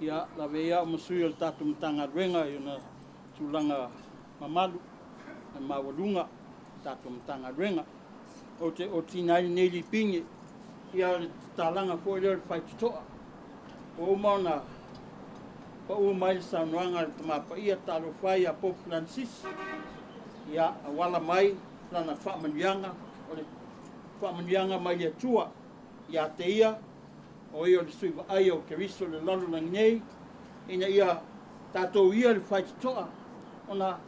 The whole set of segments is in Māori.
ia la vea o masui o tatu Matagaluega i ona tulaga mamalu na maualuga tatu Matagaluega o tinai nei lipigi ia o le talaga foi lea o le faitoto'a o uma ona pa'ua mai le saunoaga le tamapaia talofai a Pope Francis ia auala mai lana fa'amaniaga o le fa'amaniaga mai le atua ia te ia o ia o le sui va'ai o keriso le lalolagi nei ina ia tatou ia le faitoto'a ona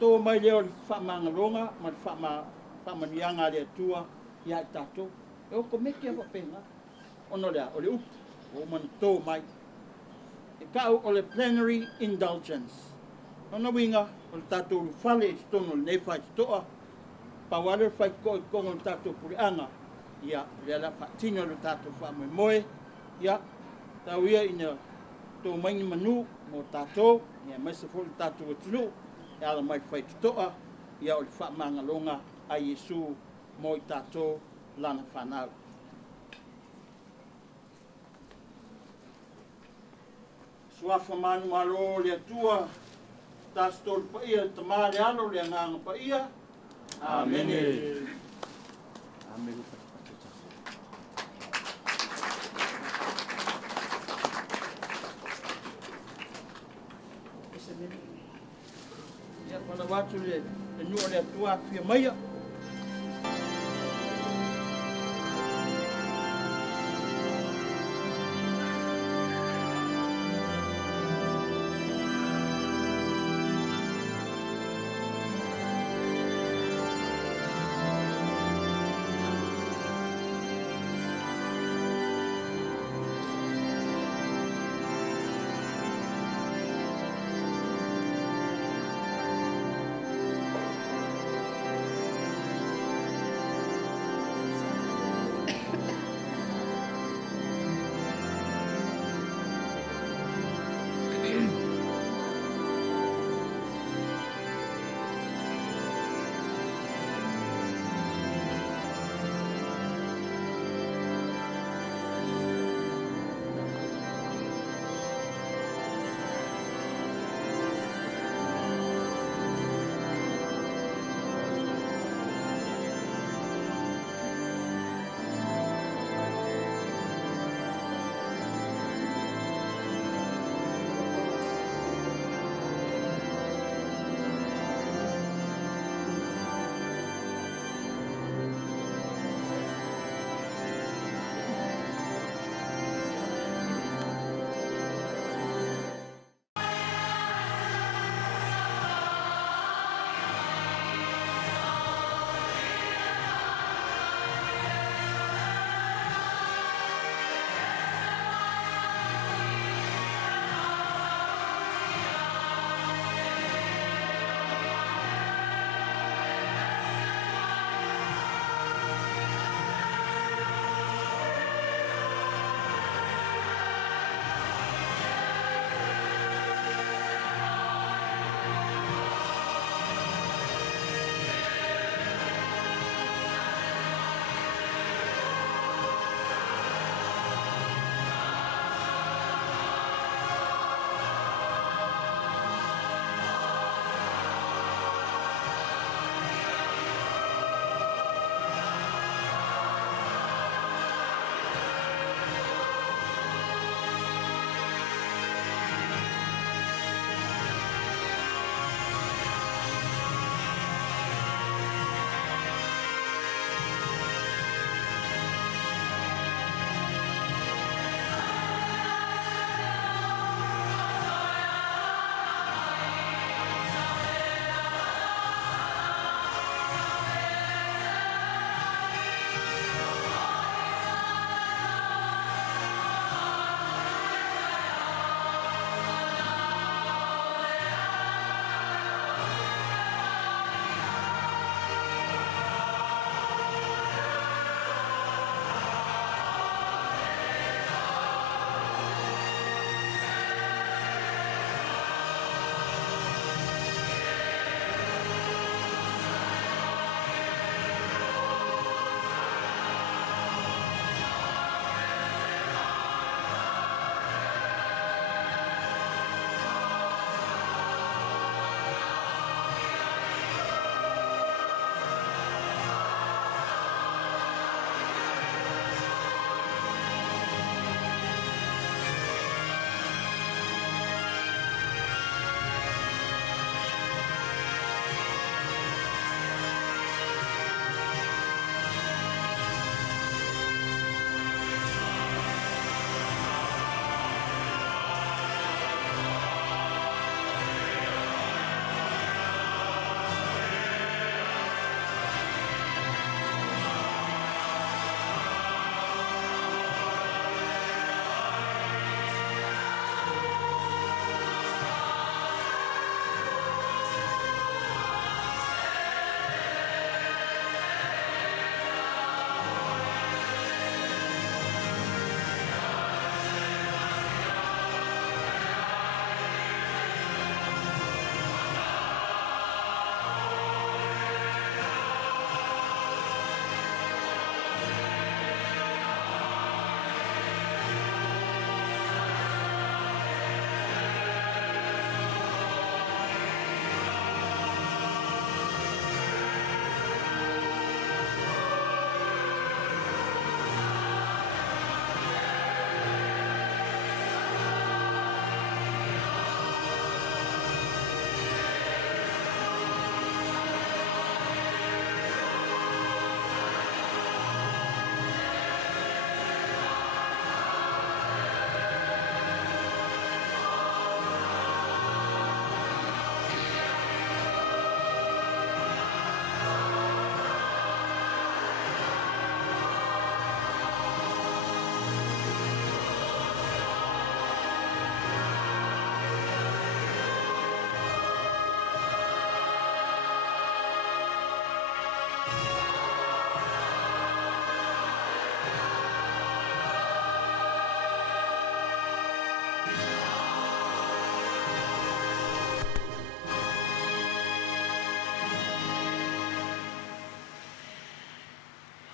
tō mai lea o le fa'amagaloga ma le fa'amaniaga a le atua ia i tatou e oko meke fa'apega ona o le upu o uma na tō mai e ka'u o le plenary indulgence ona uiga o le tatou lufale i tonu o lenei faitoto'a pauale le faiko'ikoga o le tatou pule'aga ia lea la fa'atino o le tatou fa'amoemoe ia tau ia ina tō mai ni manu mo tatou ia maise fo le tatou atunu e ala mai faitoto'a ia o le fa'amagaloga a Iesu mo i tatou lana whanau. Suafa manu malo le atua tas tolu paia tamā le alo le agaga paia. Amene. Amen. Ia pana watu le nua le atua fia maia.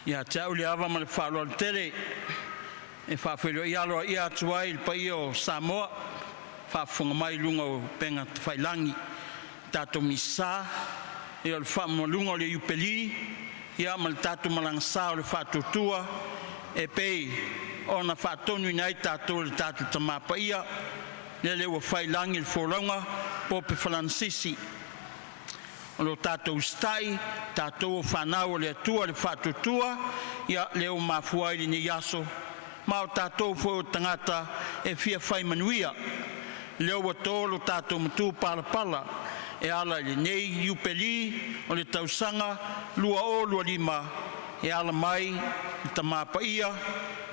Ia te au le awa ma le whaaloa le tere. E whawhelo i aloa i atua i pa i o Samoa. Whawhunga mai lunga o penga te whailangi. Tato Misasa. I o le whaamua lunga o le Jubilee. Ia ma le tato malangasa o le whatutua. E pei ona whatonu i nei tato le tato tamapaia. Le lewa whailangi le wholaunga. Pope Francisci. O lo tato ustai, tato o whanau le atua le whatutua, ia leo mafuai le ni yaso. Ma o tato fo tangata e fia whai manuia. Leo wa tolo tato mtu pala pala, e ala le nei Jubilee o le tausanga, lua o lua lima, e ala mai le tamapaia,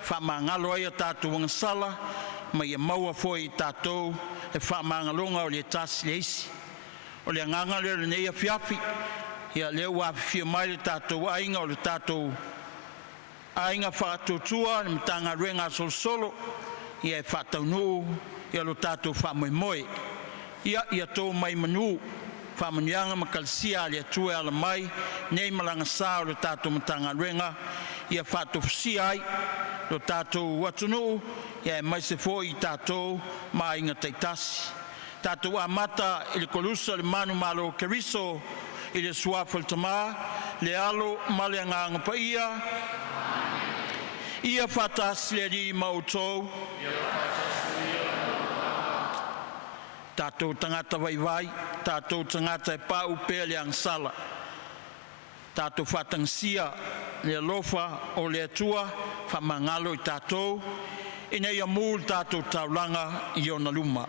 whamangalo ai a tato wangasala, ma ia maua foi tato e whamangalonga o le tasi leisi. O le anganga le nei a fiafi, ia leo wa fia mai le tatou ainga o le tatou ainga whatutua, le Matagaluega Solosolo, ia e whataunu, ia lo tatou whamoemoe. Ia tō mai manu, whamanianga makalisia le atua ala mai, nei malangasa o le tatou Matagaluega, ia whatufusia ai, lo tatou watunu, ia e mai se fo i tatou ma inga taitasi. Tatou amata i le kolusa le manu malo keriso i le suafa le tama, le alo ma le anganga paia. Ia whatas le ri mautou. Tatou tangata vai, tatou tangata e pau pea le angsala. Tatou whatangsia le alofa o le atua, whamangalo i tatou, ina ia mul tatou taulanga i ona luma.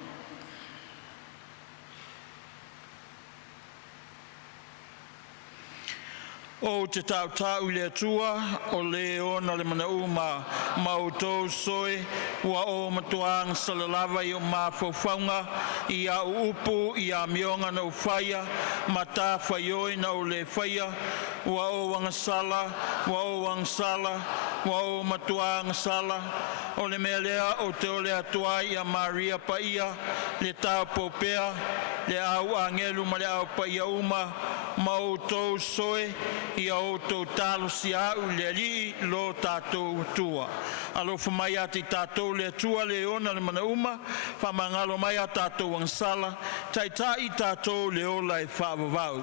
O te tau le atua, o le ona le manau ma mautou soe, ua o matuang salalava i o mawhauwhaunga, i a upu, i a mionga na uwhaia, ma tā whaioi na o le whaia, ua o wangasala, ua o wangsala, ua o matuang sala, o le mea lea o te ole atua i a Maria Paia, le tau popea, le au angelu ma le au paia uma, mautou soe, ia o tō tālo si au le li lo tātou tua. Alofa mai ati tātou le tua le ona le mana uma, whamangalo mai a tātou wangsala, Taitai tātou le ola e whaavavau.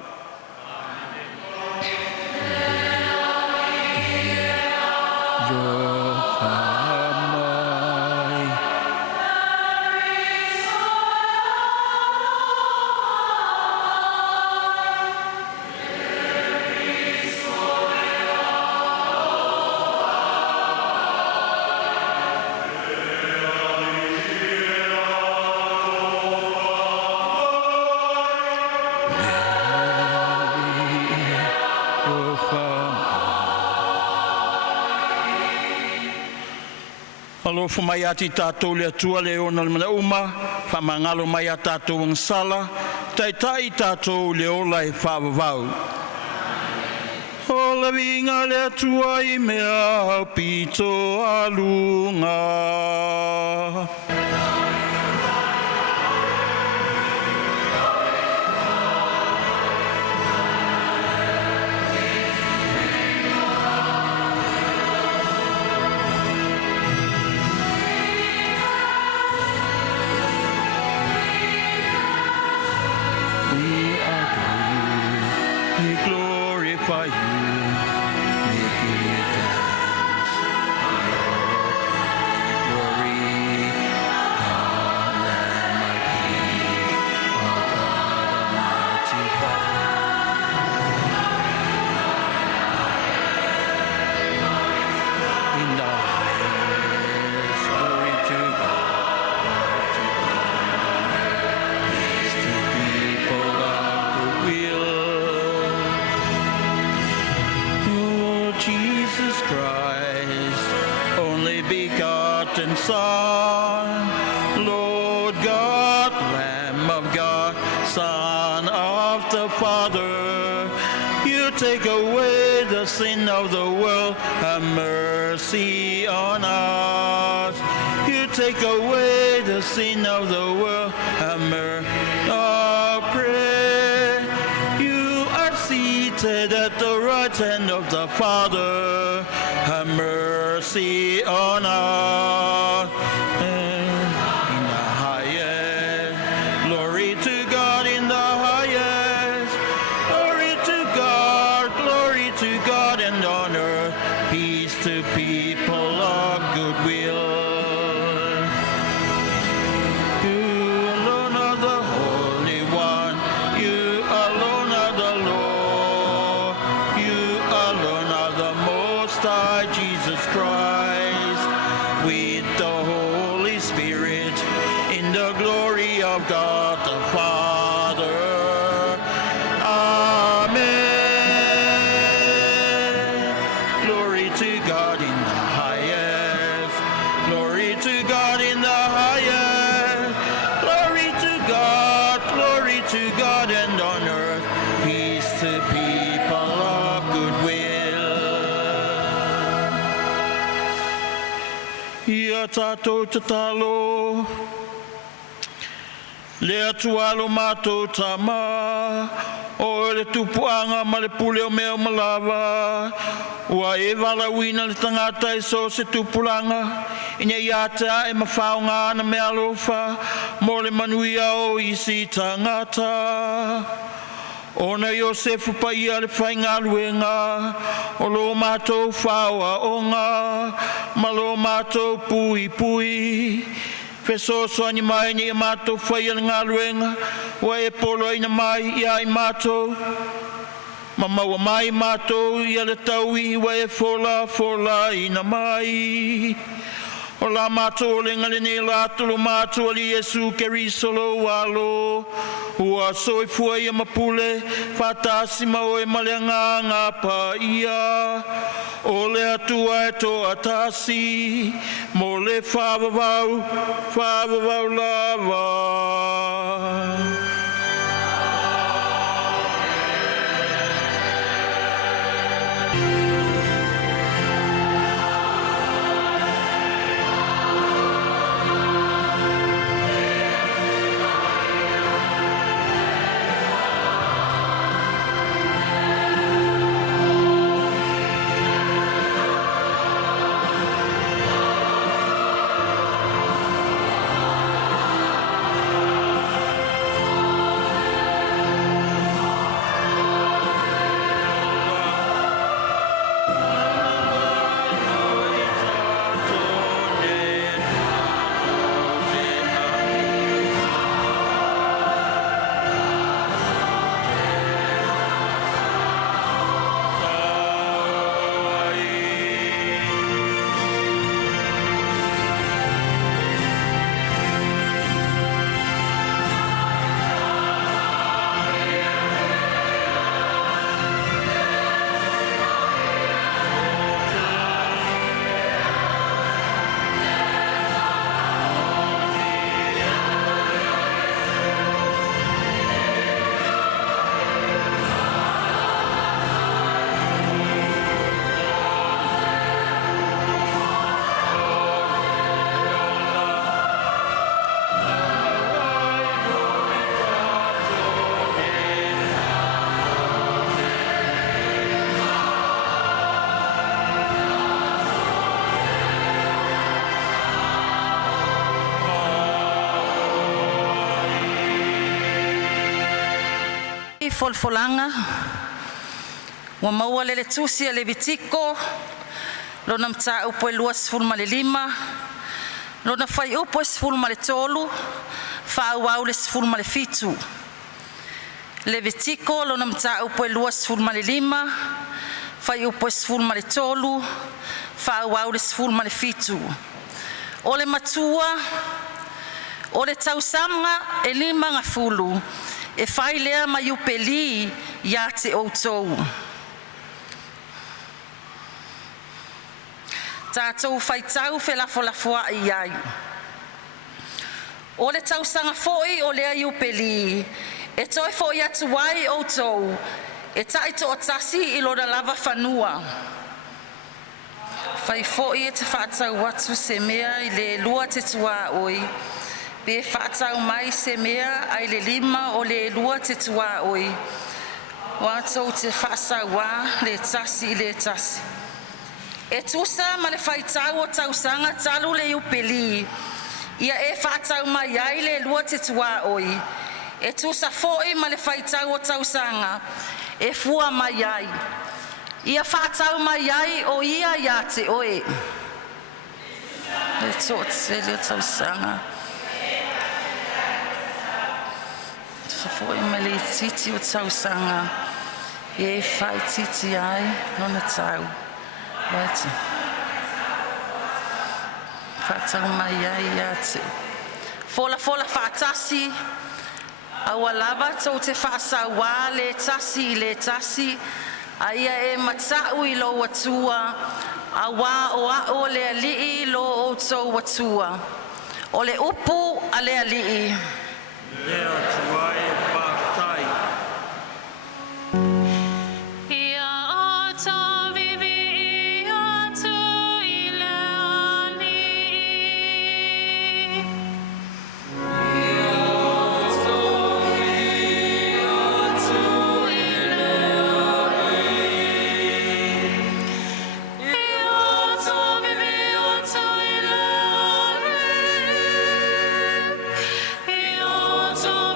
Alofa mai ati tātou le atua le ona le mana uma, whamangalo mai a tātou wangsala, Taitai tātou le ola e whaavavau. O la vinga le atua i mea pito alunga. Son, Lord God, Lamb of God, Son of the Father, you take away the sin of the world, have mercy on us. You take away the sin of the world, have mercy on us. You are seated at the right and of the Father, have mercy on us. In the highest, glory to God in the highest. Glory to God and on earth, peace to people of goodwill. God the Father. Amen. Glory to God in the highest. Glory to God in the highest. Glory to God and on earth, peace to people of goodwill. Ia tātou tatalo. Le atualo mato tama, o le tupuanga ma le pule o mea malava, ua e wala wina le tangata e so se tupulanga, ina iata e mawhaonga ana mea lofa, mo le manuia o isi tangata. Ona Iosefu paia le whainga luenga, o lo mato whaua onga, ma lo mato pui pui. Fesoso ani mai ni mato whai ngā luenga, wa e polo ina mai ia i mato. Mamaua mai mato ia le taui, wa e fola ina mai. O la mato le ngale ne la tulu mato ali Yesu kerisolo walo. Ua soi fua ia mapule, fatasi maoe maleanga ngā paia. O le atua e to atasi, mo le whawawau lava. Folfolanga wa maua le tusi le vitiko lo na mta upo luas fulma le lima lo na fai upo fulma le tolu fa wa le fulma le fitu le vitiko lo na mta upo luas fulma le lima fai upo fulma le tolu fa wa le fulma le fitu o le matua o le tausanga e lima ngafulu e fai lea ma Jubilee ia te outou. Tātou fai tau whelafolafoa i ai. O le tausanga foi o lea Jubilee, e toi foi atu wai outou, e tai to atasi i lora lava whanua. Fai foi e te whaatau watu se mea i le lua te tua oi, pe whaatau mai se mea ai le lima o le lua te tua oi. wa tau te whaasawa le tasi le tasi. E tusa ma le whaitau o tausanga talu le upeli. Ia e whaatau mai ai le lua te tua oi. E tusa foi ma le whaitau o tausanga. E fua mai ai. Ia whaatau mai ai o ia ia te oe. E tot se le tausanga. Tusa foi ma le titi o tausanga. E whai titi ai nona tau. What's Fatau mai ai atu. Fola fatasi. Awalava tau te whaasawa le tasi. Aia e matau I lo watua. Awa o ao le alii lo o tau watua. O le upu a le alii. Leo tuai whakatai.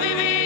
Vivi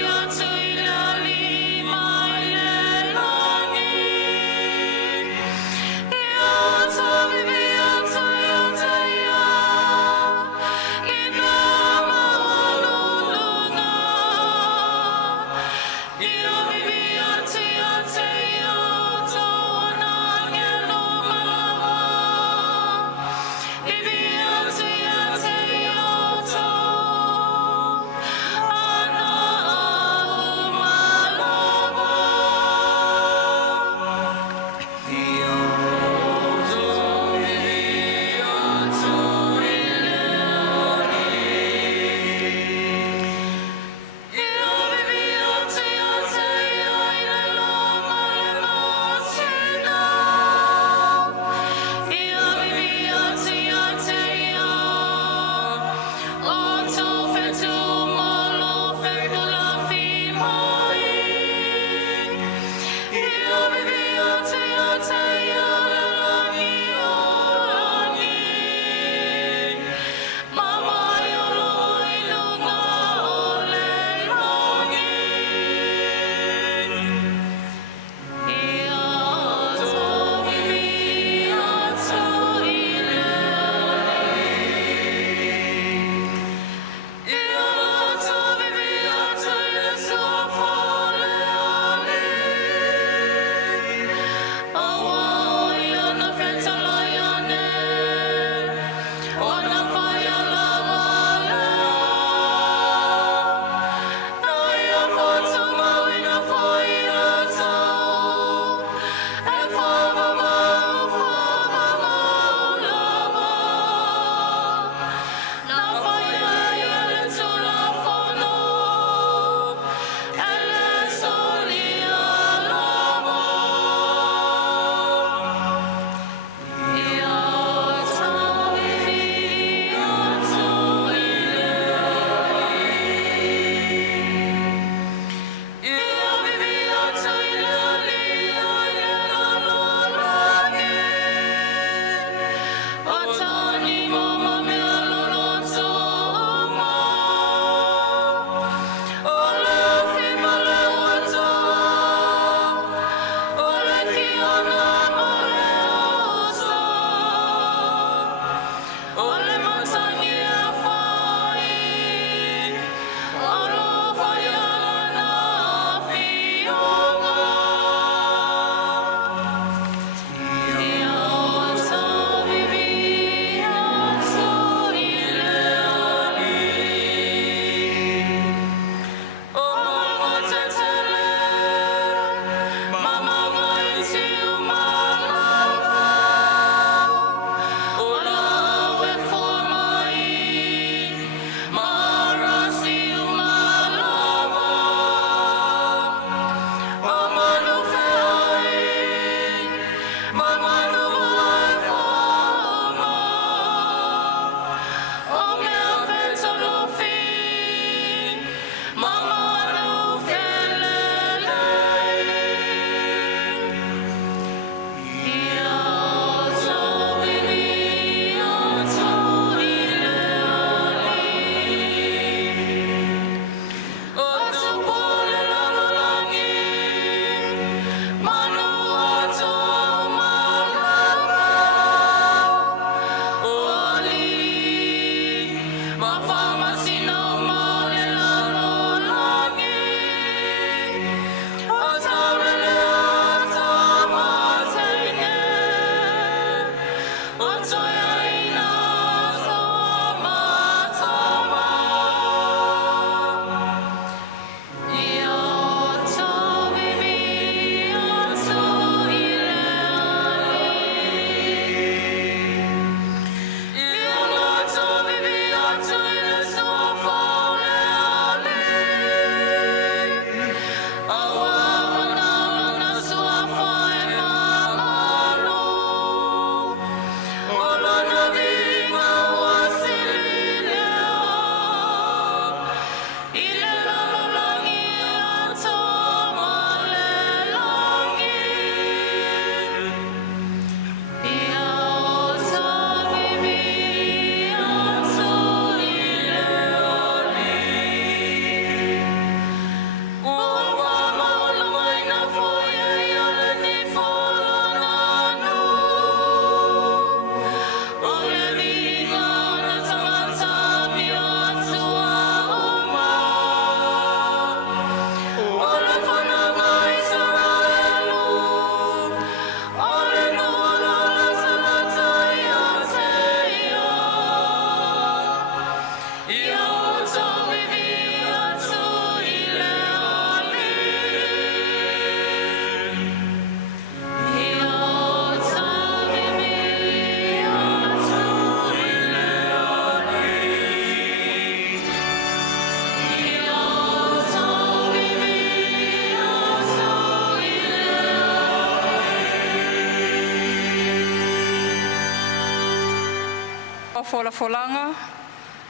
fola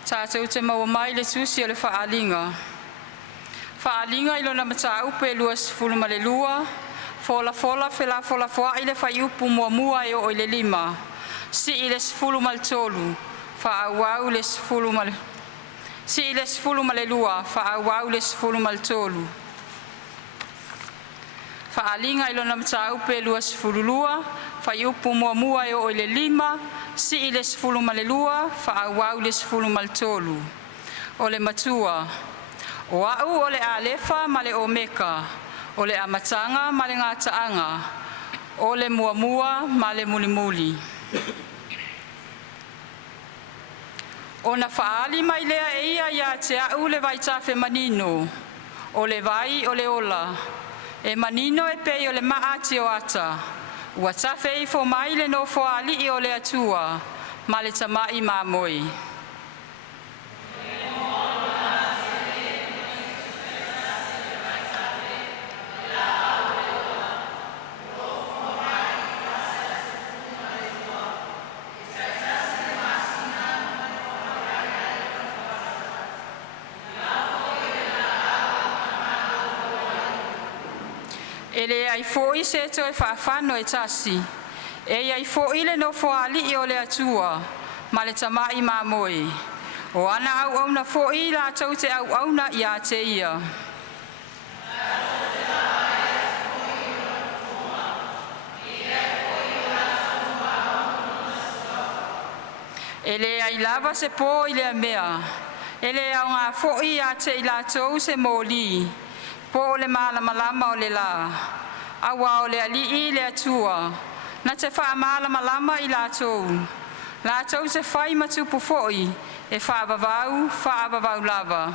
tātou te maua mai le tusi o le whaalinga. Whaalinga ilo na mata upe luas fulu ma le lua, fola whela fola i le whai upu mua e o le 5. Si i le sfulu mal tolu, whaawau le sfulu mal... Si i le sfulu ma le lua, whaawau le sfulu mal tolu. Whaalinga ilo na mata upe luas fulu lua, whai upu mua e o le 5, si i le sfulu ma le lua, whaawau le sfulu mal tolu. O le matua, o au o le alefa ma le omeka, o le amatanga ma le ngataanga, o le muamua ma le mulimuli. O na whaali mai lea e ia te au le vai tafe manino, o le vai o le ola, e manino e pei o le maati o ata, ua tafe i fo mai le no whaali i o le atua, ma le tamai mamoi. Ele ai foi se to e whaafano e tasi. E ai foi le no foali i o le atua, ma le tamai mamoe. O ana au na foi la tau te au na ia te ia. Ele ai lava se po i le mea. Ele au ngā foi a te i la tau se moli. Po le malama o le la, awa o le alii le atua, na te wha malama i lātou. Lātou se whai matupu foi, e whaavavau lava.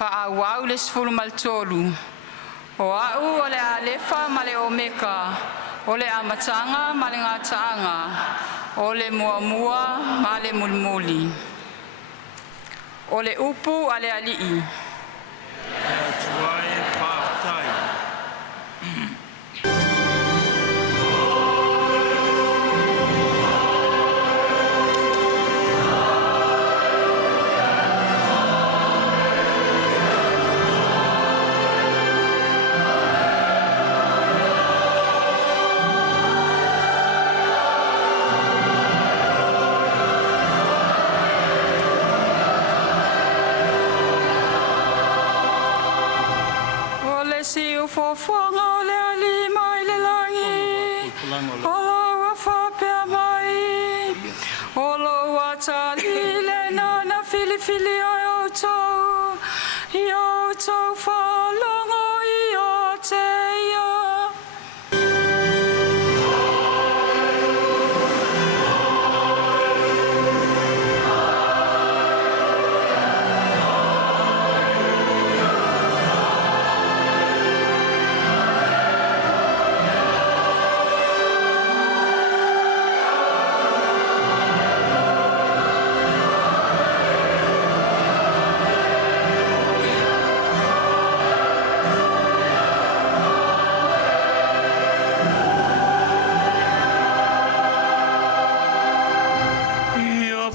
Whaawau le sfulu maltolu. O au o le alefa ma le omeka, o le amatanga ma le ngataanga, o le muamua ma le mulmuli, o le upu a le alii. Fofonga le alima i le langi, olo wa whapea mai, olo wa tali le nana filifili ai o tau whalongo i o te ia.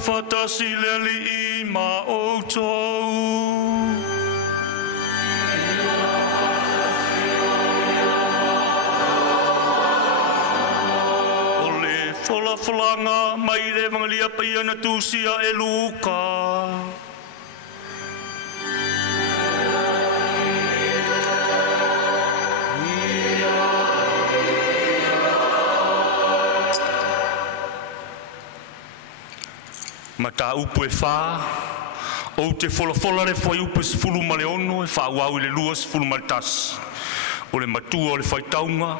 Fatasi le li ma o tou. O le folanga mai le mangalia paia na tusia e luka. Mata upu e wha, o te fola le whai upu se fulu ma le ono, e wha wau i le lua se fulu ma le tas. O le matua o le whai taunga,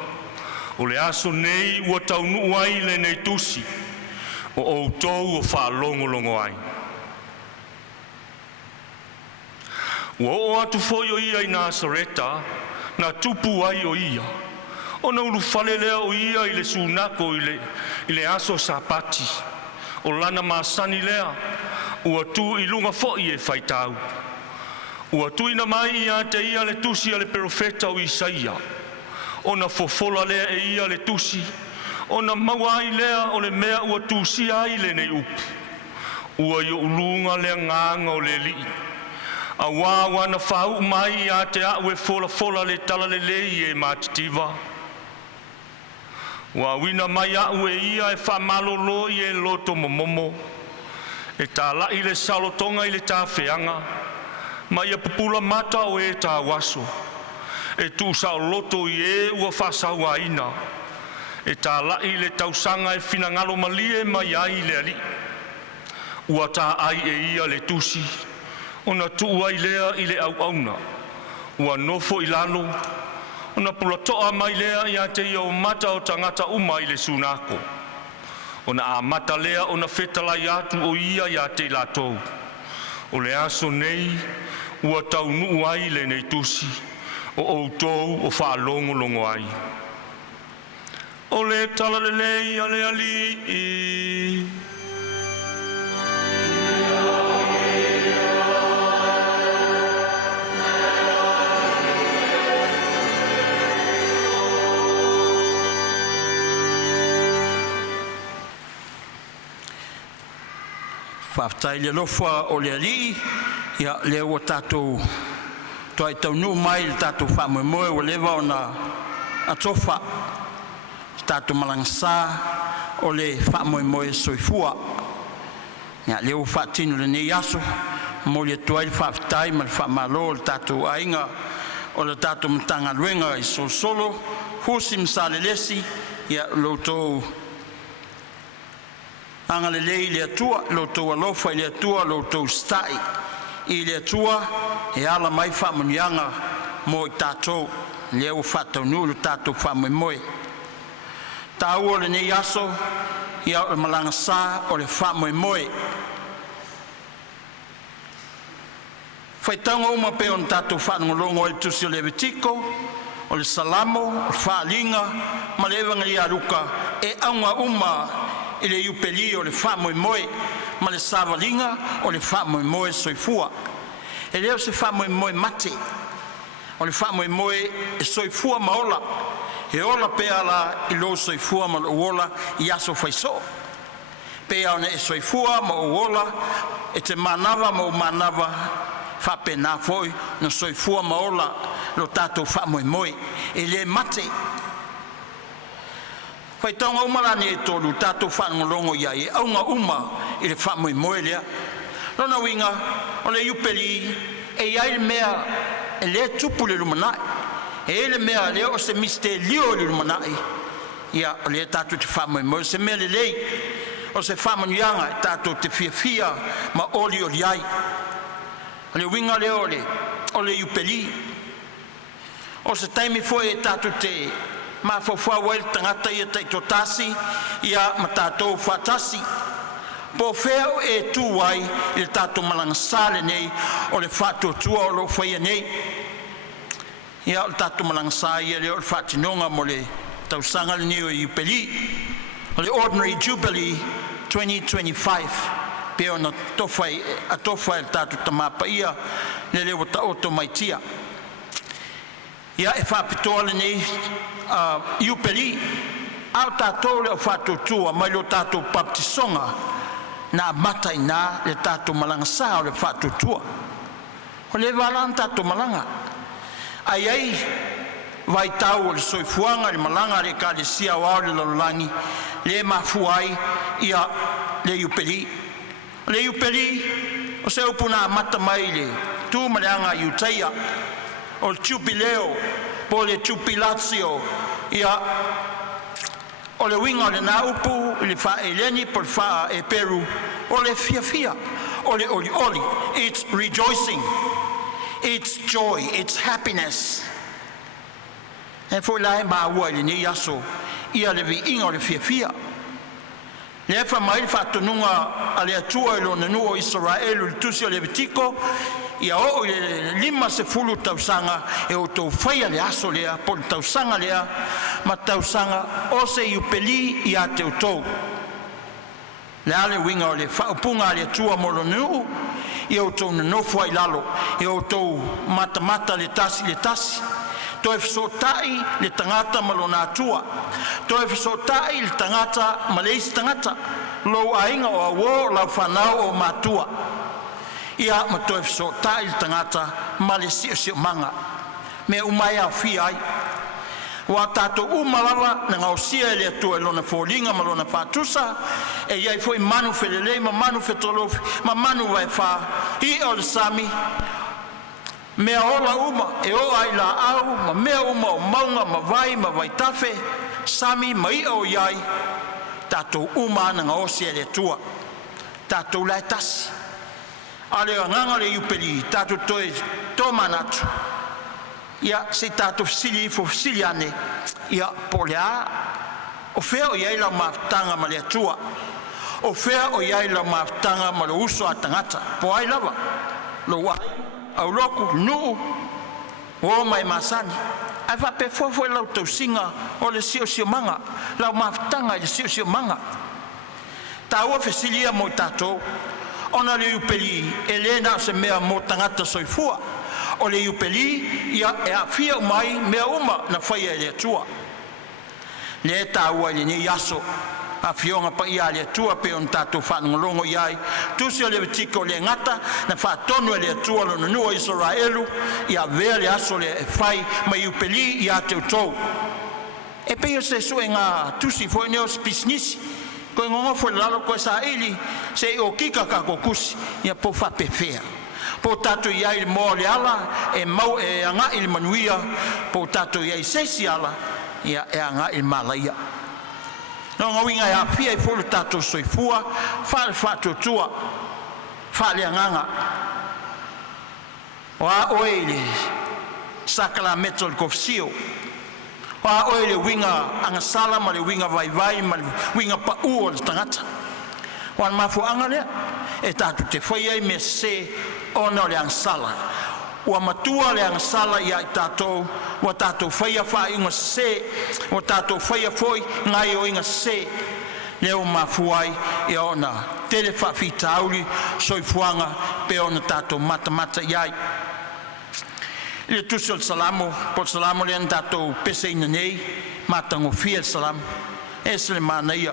o le aso nei ua taunu ai le nei tusi, o outou o wha longo ai. Ua o atu foi o ia i Nasareta, na tupu ai o ia. O na ulu whale lea o ia i le sunako i le aso sapati. O lana masani lea, ua tu I lunga fo'i e whaitau. Ua tuina mai ia te ia le tusi a le profeta o Isaia. Ona fofola lea e ia le tusi. Ona maua ai lea o le mea ua tusi ai le nei upu. Ua i ulunga lea nganga o le li. A wawa na whau mai ia te au e fola le tala le lei e matitiva. Ua wina mai au e ia e whamalolo I e loto momomo. E tā lai le salotonga I le tā whianga. Mai a pupula mata o e tā waso. E tū sao loto I e ua whasaua ina. E tā lai le tausanga e finangalo malie mai ai le ali. Ua tā ai e ia le tusi. Ona tuu ai lea I le au auna. Ua nofo I lalo. Ona pula toa mai lea ia te ia o mata o tangata uma I le sunako. Ona a mata lea ona fetala I atu o ia te latou. O le aso nei, ua tau nuu ai le nei tusi. O outou o whaalongolongo ai. O le tala le lei a le ali. Whaftai le lofa o le ali, ia le o tātou toi tau nu mai le tātou whamoemoe o lewa o na atofa tātou malangasa o le whamoemoe soifua. Ia le o whaatinu le nei aso, mo le tuai le whaftai ma le whamalo le tātou ainga o le tātou Matagaluega Solosolo Fusi Salelesi, ia loutou anga le lei le atua, loutou alofa I le atua, loutou stai I le atua, e ala mai whamunianga mo I tātou, le au whataunu le tātou whamoemoe. Tāua o le nei aso, ia o le malangasa o le whamoemoe. Whaitanga uma pe o le tātou whanongolongo I tusi o le Ecological, o le salamo, o le whaalinga, ma le evanga I aruka, e aunga uma I le Jubilee o le whamoemoe, ma le savalinga o le whamoemoe soifua. E leo se whamoemoe mate, o le whamoemoe e soifua maola, e ola pea la I lo soifua ma uola I aso whaiso. Pea ona e soifua ma uola, e te manava ma manava, whapena foi, na soifua maola lo tātou whamoemoe, e le mate. Whaitanga umarani e tolu, tātou whanongolongo ia e aunga uma I le whamoemoe lea. Lona winga, o le Jubilee, e iai le mea, e le tupu le lumanai. E le mea lea o se miste lio le lumanai. Ia, o le tātou te whamoemoe, se mea le lei, o se whamonuianga, e tātou te fia ma oli o liai. O le winga lea o le Jubilee. O se taimi foi e tātou te ma fofua wel tangata ia tai totasi ia matatou fatasi po feo e tuai il tato malangsale nei o le fato tua o lo fai nei ia il tato malangsai ia le fatinonga mo le tausanga le neo Jubilee o le ordinary Jubilee 2025 pe ona tofai atofa il tato tamapa ia le wata automaitia ia e whapitoa le nei Jubilee au tātou le o whatutua mai lo tātou baptisonga na matai nā le tātou malangasa o le whatutua o le walan tātou malanga ai vai tau o le soifuanga le malanga le kālesia wao le lalolangi le mafuai ia le Jubilee o se upuna mata mai le tū maleanga Utaia o le Jubileo po le Jubilatio ia o le winga o le naupu le fa eleni por fa e Peru o le fia o le oli it's rejoicing, it's joy, it's happiness e foi la ma ua le ni aso ia le vinga o le fia le fa mai fa tonunga ale atua lo no Israel le tusi o le Ecological ia o le lima se fulu tausanga e o tau whaia le aso lea po tausanga lea ma tausanga o se Jubilee ia te utou Le ale winga o le whaupunga le tua moro nuu, i o tau nanofua I lalo, i o tau mata le tasi. Toi fesotai le tangata malona atua. Toi fesotai le tangata maleisi tangata. Lo ainga o awo lau whanau o matua. Ia ma toi fesotai le tangata malesio manga. Me umai au fi ai. Wa tato umalawa na ngausia le atua lona folinga malona fatusa. E iai foi manu felelei ma manu fetolofi ma manu vai fa. I o le sami. Mea ola uma e o ai la au ma mea uma o maunga ma vai tafe sami mai o iai tatou uma na ngaosi ele tua tatou lai tasi ale nganga le yupeli tatou toe toma natu ia se tatou fisili ane ia polea o fea o iai la maftanga ma le tua o fea o iai la maftanga ma le uso a tangata po ai lava lo wai au loku nuu o mai masani ai va pe fo lau tau singa o le sio manga lau maftanga le sio manga ta o fesilia mo tato ona le upeli elena se mea mo tangata soifua o le upeli ia e afia mai mea uma na faia le tua le ta o le ni yaso Afioga Paia le tua pe on tatou whanongolongo iai tusi o le vitiko le ngata na whatonu le tua lo nua Israelu ia vea le aso le fai mai upeli ia te utou e pe se sue ngā tusi foi neos pisnisi koe ngongo foi lalo koe sa ili se o kika kako kusi ia po whapewhea po tatou iai le mo le ala e mau e anga ili manuia po tatou iai sesi ala ia e anga ili malaia no ngawinga ya fia I folu tatou soifua fale tua fale anganga wa oile sakala metol kofsio wa oile winga angasala ma le winga vai ma le winga pa o le tangata wan mafu angale e tatou te foi me se ona le angasala wa matua le angasala ia I tatou wa tatou faia fa inga se wa tatou faia foi ngai o inga se leo mafuai e ona tele fa fitauli soifuanga pe ona tatou mata iai le tusul salamo por salamo le tatou pese ina nei matango fia salam esle manaia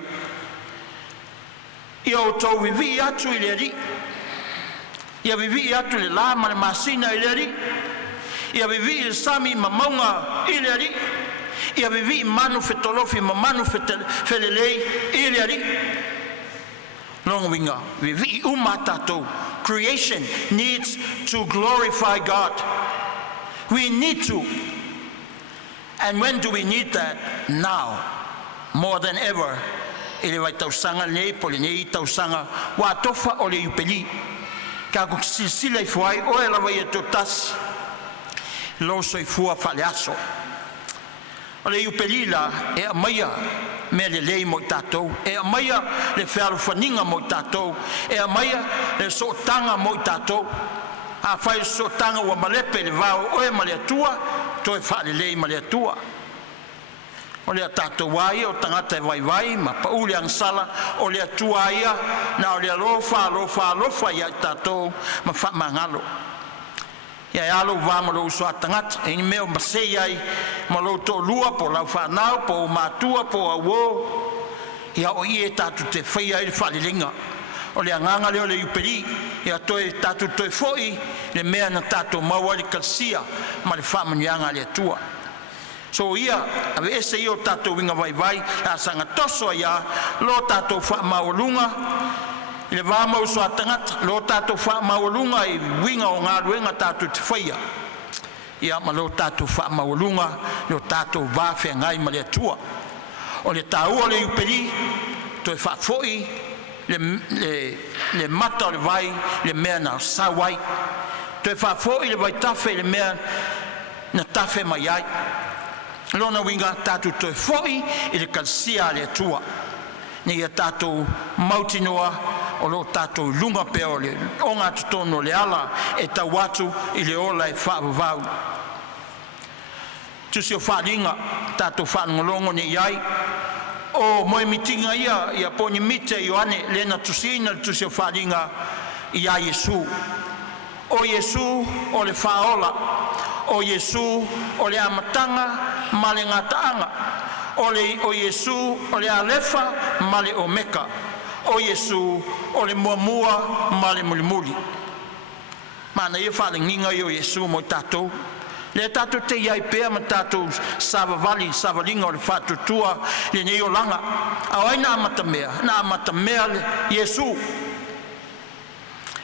io to vivi atu ileri ia vivi atu le lama le masina ileri ia vivi il sami mamonga ileri ia vivi manu fetolofi manu felelei ileri longwinga vivi umatato creation needs to glorify God. We need to. And when do we need that? Now more than ever. Ele vai tausanga nei pole nei tausanga wa tofa o le upeli ka ko sila I foi o ela vai totas lo soi fua faleaso o le upelila e maia me le lei mo tatou e maia le ferro faninga mo tatou e maia le sotanga mo tatou a fai sotanga wa malepe le vao o e male tua to e fa le lei male tua o le tatou wai o tangata vai ma pa ule ang sala o le tua ia na o le lofa ia tatou ma fa mangalo ia alo vamo lo so tangata e me o masei ai ma lo to lua po la fa na po matua po awo ia o ie tatou te fai ai fa linga o le nganga le o le upeli ia toi tatou toi foi le mea na tatou mawali kalsia ma le fa manyanga le tua. So ia ave ese io tatou winga vai a sanga toso ia lo tatou fa maulunga le va mo so atangata lo tatou fa maulunga I winga o nga luenga tatou te faia ia ma lo tatou fa maulunga lo tatou va fe ngai ma le tua o le tau le upeli to fa foi le mata le vai le mea na sawai to fa foi le vai tafe le mea na tafe mai ai lona winga tatou toi foi I le kalsia le tua ni ia tatou mautinoa o lo tatou lunga pe o le onga tutono le ala e tawatu I le ola e whaavavau tusi o whalinga tatou whanongolongo ni iai o moe mitinga ia poni mite Ioane lena tusina tusio wharinga ia Yesu. O Yesu o le whaola, o Yesu o le amatanga ma le ngataanga, o Yesu o le alefa ma le omeka, o Yesu o le muamua ma le mulimuli. Mana ia wharinga i o Yesu mo tatou. Le tatou te iai pea ma tatou savalinga o le whatutua le nei o langa. Awai na amatamea le Yesu.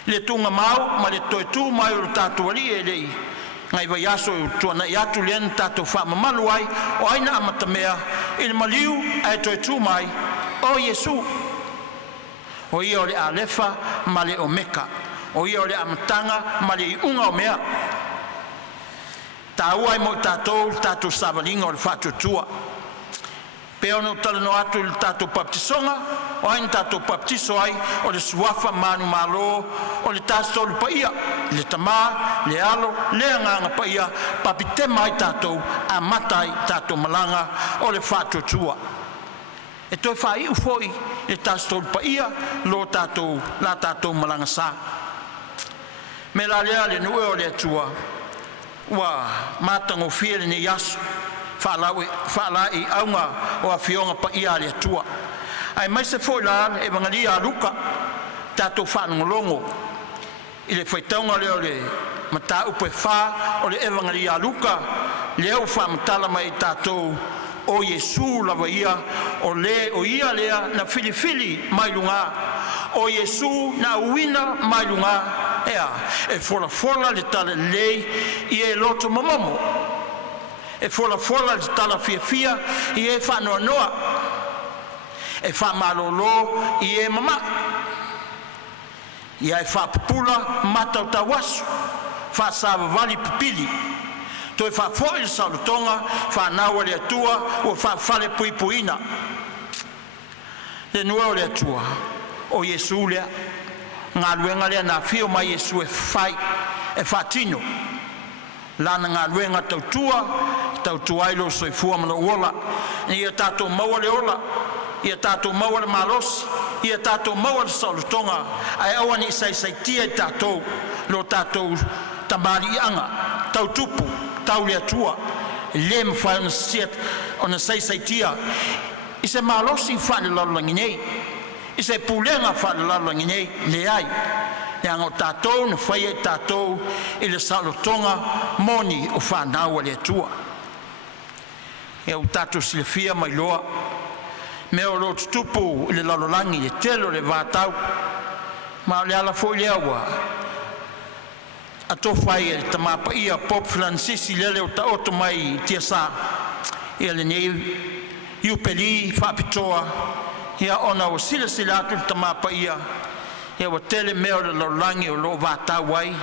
Le tunga mau ma le toe tu mai o le tatou ali e lei. Ngai vai aso tuana i atu lean tatou whamamalu ai. O aina amatamea i le maliu ai toe tu mai o Yesu. O ia o le alefa ma le omeka. O ia o le amatanga ma le iunga o mea. Tāua ai mo tātou savalinga o le whatutua. Pea ono talano atu le tātou baptisonga, o aina tātou baptiso ai o le suafa manu malo, o le tātou paia, le tamā, le alo, le anganga paia, papitema ai tātou, a matai tātou malanga o le whatutua. E toi whai ufoi le tātou paia, lo tātou, la tātou malanga sā. Me la lea le nue o le atua, wa matango fia ni yasu fala I aunga o Afioga pa ia le tua ai mai se foi la evangelia luka tato whanongolongo I le whaitaunga leo le mata upe wha o le evangelia luka leo whamatala mai tato o Yesu lava ia o ia lea na filifili mai lunga o Yesu na uina mai lunga ea, e fola le tala lei I e loto mamomo. E fola le tala fia I e whanoa noa. E whamalolo I e mama. I e whapupula matau tawasu. Whasava vali pipili. Toi whafoi le salutonga, whanaua le atua, o whafale puipuina. Le nua o le atua, o Yesu lea. Ngā luenga lea nā whio mai Yesu e whai, e whatino. Lana ngā luenga tautua ilo soifua mana uola. Ia tātou maua le ola, ia tātou maua le malos, ia tātou maua le saulutonga. Ai awa ni saisaitia I tātou, lo tātou tamari anga, tau tupu, tau le atua. Le mwhai ona siat, ona saisaitia. I se malos I whale lalangi nei. I se pulenga whanalalangi nei, le ai. Le ango tātou, na whaia tātou, I le salotonga, moni o whanaua le atua. E au tātou silefia mai loa. Me o lo tutupu I le lalolangi, le telo le vātau. Ma le ala foi le awa. A tō whai e tamapa ia Pop Francis I lele o ta oto mai tia sā. I le nei, Jubilee, whapitoa. Ia ona o sila atu tamapa ia. Ia wa tele meo le laulangi o lo vātau ai.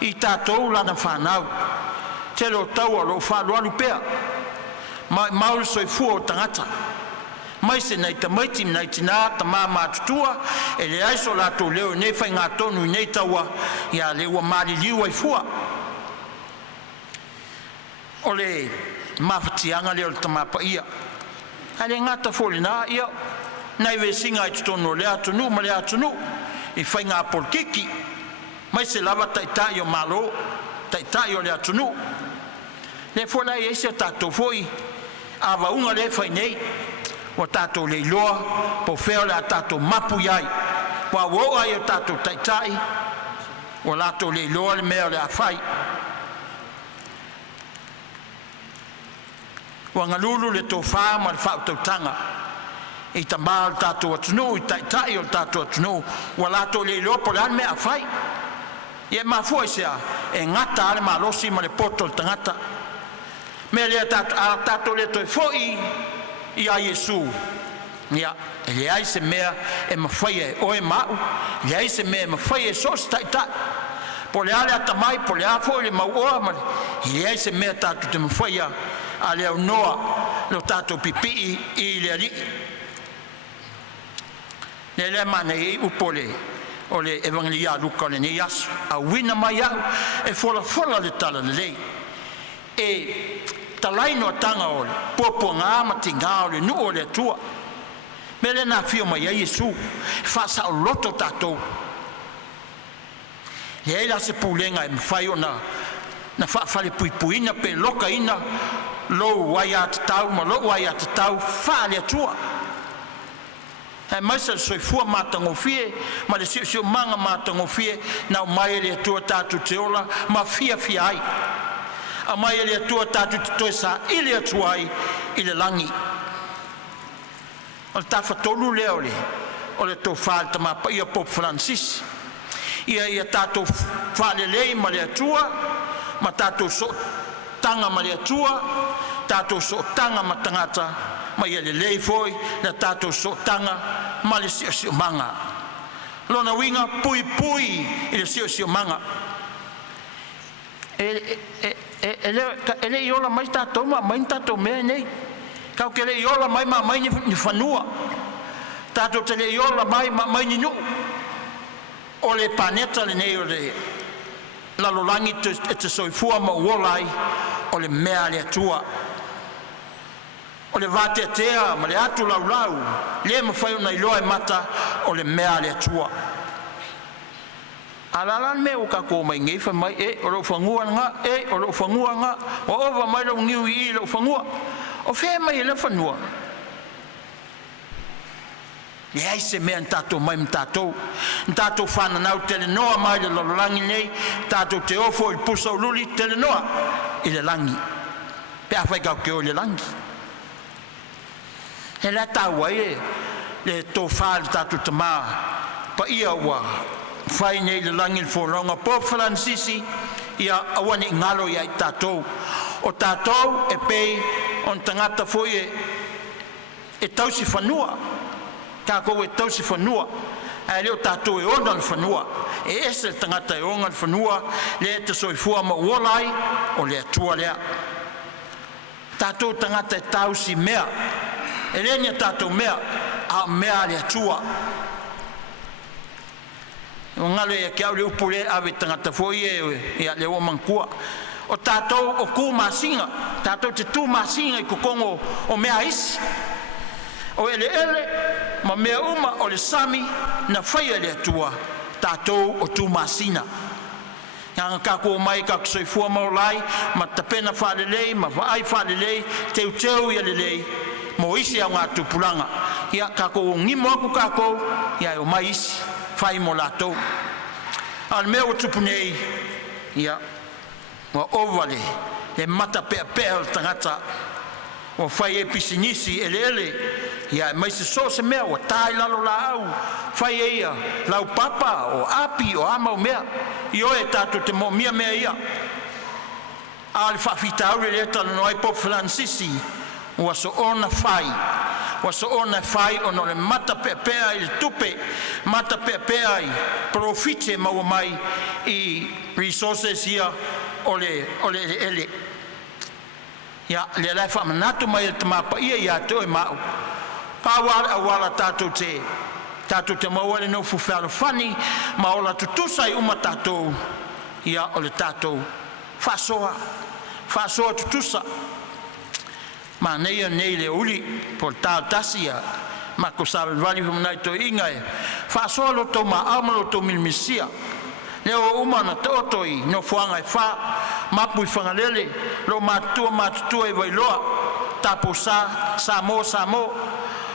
I tātou lana whanau. Tele o tau o lo whalualu pea. Maul soifua o tangata. Mai se nei tamaiti nei tina tamā mātutua. E le aiso lato leo nei whai ngā tonu nei taua. Ia le ua mari liu ai fua. O le mawhatianga leo le tamapa ia. Ale ngata fōle nā ia. Nai we singa I tutono le atunu ma le atunu I whai ngā polkiki mai se lava taitai o malo taitai o le atunu le whola I eise tātou foi awa unga le whai nei o tātou le loa po wheo le a tātou mapu iai wa wo ai o tātou taitai o lātou le loa le mea le a whai wa ngalulu le tō whā ma le whautautanga I tamā o tātou atunu, I taitai o tātou atunu, wa lātou le lopo le ane mea whai. Ie mafua I sea, e ngata ale malosi ma le poto le tangata. Mea lea tātou le toi foi I a Yesu. Ia, le ai se mea e mawhai e oe mau, le ai se mea e mawhai e sos taitai. Po le ale atamai, po le afo le mauoa, le ai se mea tātou te mawhai a le au noa, lo tātou pipi I le ali. Le le mana I upole o le evangelia luka le nei asu a wina mai au e fola le tala le lei e talaino tanga o le popo ngā matinga o le nu o le tua Mele na fio mai Yesu fa sa loto tatou. Ye la se pulenga e fai ona na fa fale puipuina pe loka ina lo waya tau ma lo waya tau fa le tua. E mai se soifua matangofie ma le sio manga matangofie na mai le tua tatu te ola ma fia ai. A mai le tua tatu te toi sa ile atuai ile langi. O tafa tolu leo le o le to falta ma pa ia Pop Francis. Ia tato fale lei ma le atua ma tato so tanga ma le atua tato so tanga ma tangata ma ia le lei foi na tato so tanga ma le sio manga lona winga pui i le sio manga ele iola mai tato ma mai tato me nei kau ke le iola mai ma mai ni fanua tato te le iola mai ma mai ni nu o le paneta le nei o le la lolangi te soifua ma uolai o le mea le atua o le vate tea ma le atu lau le mawhai ona iloa e mata o le mea le atua alalan me o kako mai ngeifa mai o lo fangua nga o lo fangua nga o ova mai lo ngiu I lo fangua o fe mai le fanua e ai se mea tato mai tato tato fana nau tele noa mai le lololangi nei tato te ofo il pusa o luli tele noa I le langi pe a fai kau ke o le langi e la taua le to fal tato tama pa ia ua fai nei le langi il fononga Pop Francis ia awane ngalo ia tato o tato e pei on tangata foi e tausi fanua kako e tausi fanua e leo tatou e ona le fanua e ese le tangata e ona le fanua le te soifua ma uolai o le atua lea tatou tangata e tausi mea e lenia tatou mea a mea le atua o ngalo e kia le upu le ave tangata foi e le o mankua o tatou o ku masinga tatou te tu masinga I kukongo o mea isi o ele ma mea uma o le sami na whaia le atua tatou o tu masina nga kako mai kako soifua maulai ma tapena whalelei ma vaai whalelei teu ia lelei mo isi au ngā tupulanga ia kako o ngimo aku kako ia o mai isi whai mo latou al mea o tupunei ia wa ovale le mata pea o tangata o whai e pisinisi ele ia mai se so se mea o tai lalo la au fai ia lau papa o api o ama o mea io e tato te mo mia mea ia al fa fita le leta no ai Pop Francis o so ona fai ono le mata pepea il tupe mata pepea I profite mau mai I resources ia ole ele ia le la fa manato mai te mapa ia to e mau Pawala awala tato te mawale no fufalo fani ma ola tutusa I uma tato ia ole tato fasoa tutusa ma nei le uli por tal tasia ma ko sabe vali fumnai to inga fasoa lo to ma amalo to milmisia leo uma na totoi no fuanga fa mapu I fangalele lo matua e vailoa taposa samo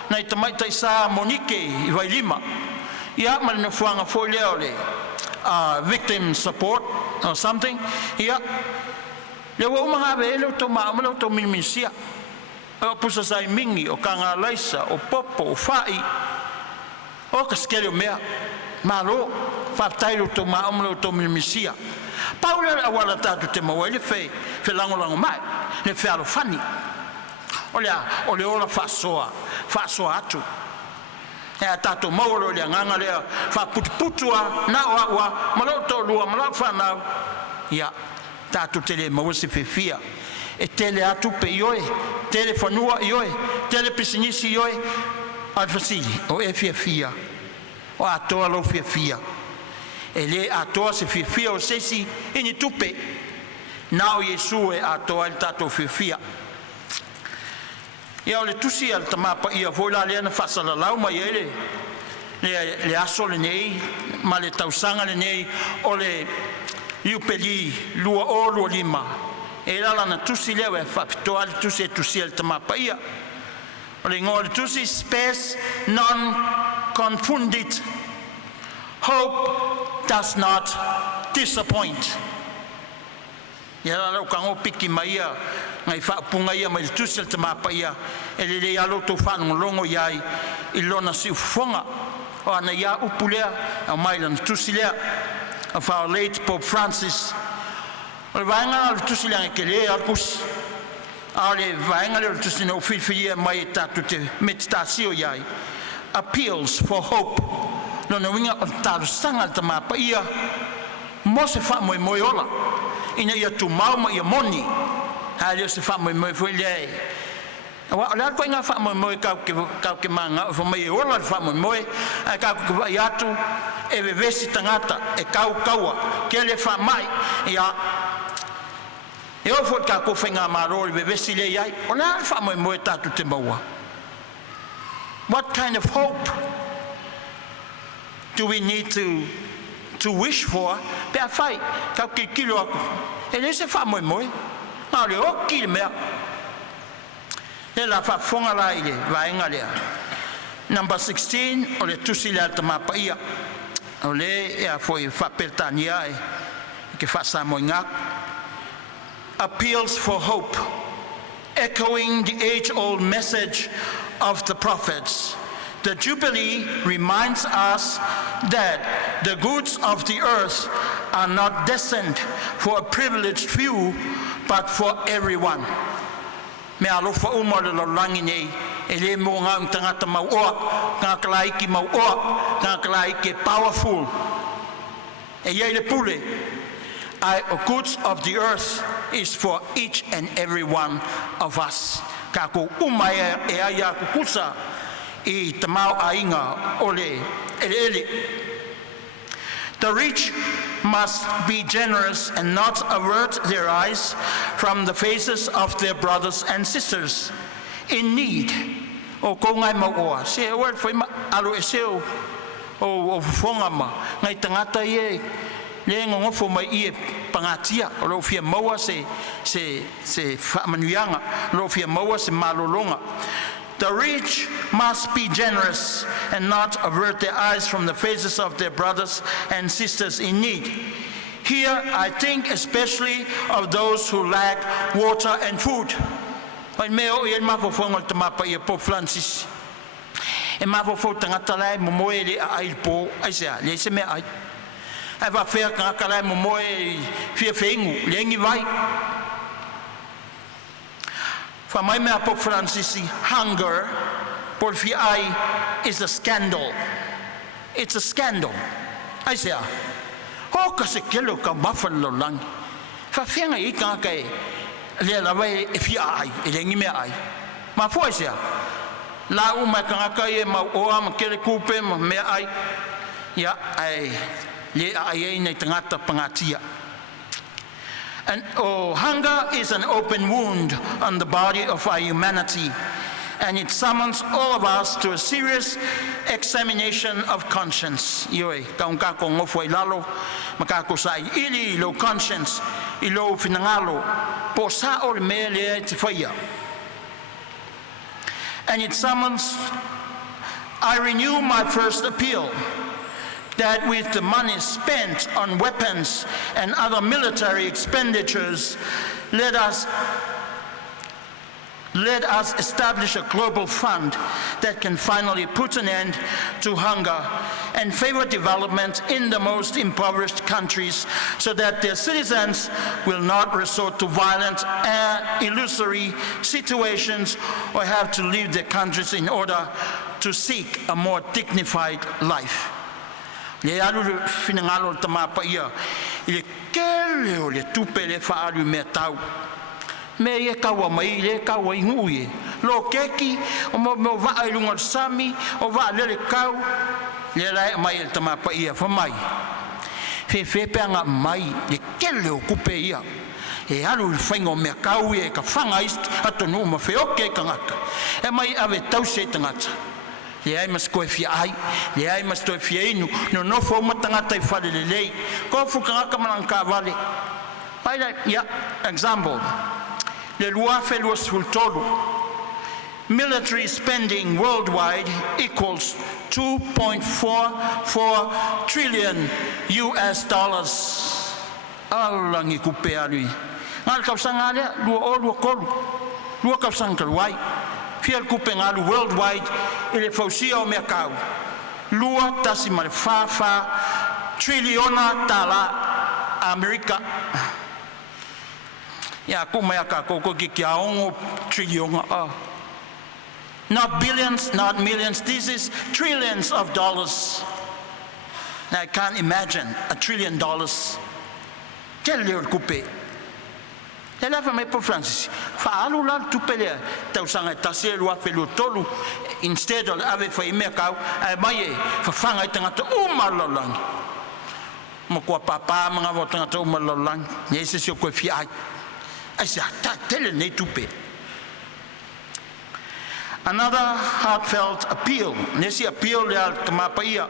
nei tamai tai sa Monique I vai lima ia ma no fuanga foi leo le victim support or something ia le wo mga velo to maamalo to milmisia o pusa sai mingi o kanga laisa o popo o fai o kaskelo mea malo fa tailo to maamalo to milmisia Paula awala tatu te mawele fe lango mai le fe alo fani ole ola fasoa atu e tato mauro le nganga le fa putua na wa maloto lua malafa na ya tato tele mawse fefia e tele atu pe yoe telefonua yoe tele pisinisi yoe alfasili o fefia o ato lo fefia ele ato se fefia o sesi ini tupe na o Yesu e ato al tato fefia Ia o le tusi al tamapa ia foi la lea na whasalalau mai ele. Le aso le nei, ma le tausanga le nei, o le Jubilee, lua o lua lima. E la na tusi lea we whapitoa le tusi al tamapa ia. O le ngō le tusi space non-confunded. Hope does not disappoint. Ia la lau kango piki mai ia, ngai whaapunga ia mai le tusi al tamapa ia, e le alo tō whanongolongo iai, I lona si ufonga, o ana ia upulea, au mai lana tusi lea, of our late Pope Francis. O le vaenga le tusi lea ke lea arkus, a le vaenga le tusi na uwhiwhia mai tatu te meditasio iai, appeals for hope, lona winga o tāru sanga le tamapa ia, mo se wha moe moe ola, ina ia tu mauma ia moni, ha leo se wha moe moe fui lea. Wa la ko nga fa mo ka ke manga fo mai ola fa mo ka ko ya tu e vesi tangata e kaua ke le fa mai ya e o fo ka ko fenga maro le vesi le ya ona fa mo ta tu te maua. What kind of hope do we need to wish for? Pe fai ka ki kilo e le se fa mo na le o ki me la fa fonga la ile vaenga lea. Number 16 o le tusi le tamapa ia. O le e a foi fa pertania e ke fa sa moinga. Appeals for hope, echoing the age-old message of the prophets. The Jubilee reminds us that the goods of the earth are not destined for a privileged few, but for everyone. Me alofa uma le langi nei e le mo nga tangata mau oa nga kalaiki mau oa nga kalaiki powerful e ye le pule goods of the earth is for each and every one of us ka ko uma e aya kukusa I tamau ainga ole ele. The rich must be generous and not avert their eyes from the faces of their brothers and sisters in need. O ko ngai maua, se word foi alo eseo o fonga ma ngai tangata ye le ngofo mai I pangatia o lo fia maua se manuanga lo fia maua se malolonga. The rich must be generous and not avert their eyes from the faces of their brothers and sisters in need. Here, I think especially of those who lack water and food. Pai meo I mafo fonga tamapa I Pope Francis. E mafo fo tangata lai momoe le ai po ai se le se me ai. Ai va fer ka lai momoe fia fengu lengi vai. For my Pope Francis, hunger, por fi ai, is a scandal. It's a scandal. I say, oh, kasi kilo ka buffalo lang. Fa fianga I ka kay le la vai fi ai, ele ngi me ai. Ma foi sia. La uma ka kay ma o am kele kupe me ai. Ya ai le ai nei tangata pangatia. And hunger is an open wound on the body of our humanity, and it summons all of us to a serious examination of conscience. Ioi, kaunga ko ngofo ilalo, makako sai ili lo conscience, ilo finangalo, po sa ol mele te faya. And it summons, I renew my first appeal, that with the money spent on weapons and other military expenditures, let us establish a global fund that can finally put an end to hunger and favor development in the most impoverished countries so that their citizens will not resort to violent and illusory situations or have to leave their countries in order to seek a more dignified life. Le alu finangalo tamapa ia ile kele o le tupe le faalu me tau me ye kawa mai le kawa inguye lo keki o mo va ai lunga sami o va le kau le la mai el tamapa ia fa mai fe pe anga mai le kele o kupe ia e alu whaingo mea kau e ka whanga atonu ma whioke e kangata. E mai ave tause tangata. Le ai mas koe fia ai, le ai mas toe fia inu, no nofo matangata I whare le lei. Ko whukangaka manang ka wale. Paira, example. Le lua whelua sfultolu. Military spending worldwide equals 2.44 trillion US dollars. Alangi kupe alui. Ngal kausanga lea, lua kolu. Lua kausanga kaluai. Fiel kupe ngalu worldwide, ele fausia o mea kau. Lua tasi male fa triliona tala Amerika. Ya kumaya ka koko kikia ongo triliona. Not billions, not millions, this is trillions of dollars. Now I can't imagine $1 trillion. Quel lieu coupé? Elle a fait mes pour Francis. Faalu la tupele. Tausanga tase lua felu tolu. Instead of ave fa imekau, ai mai fa fanga tangata umalolang. Mokwa papa mga votanga umalolang. Yese sio ko fi ai. Ai sa ta tele ne tupe. Another heartfelt appeal, nesi appeal ya Paia,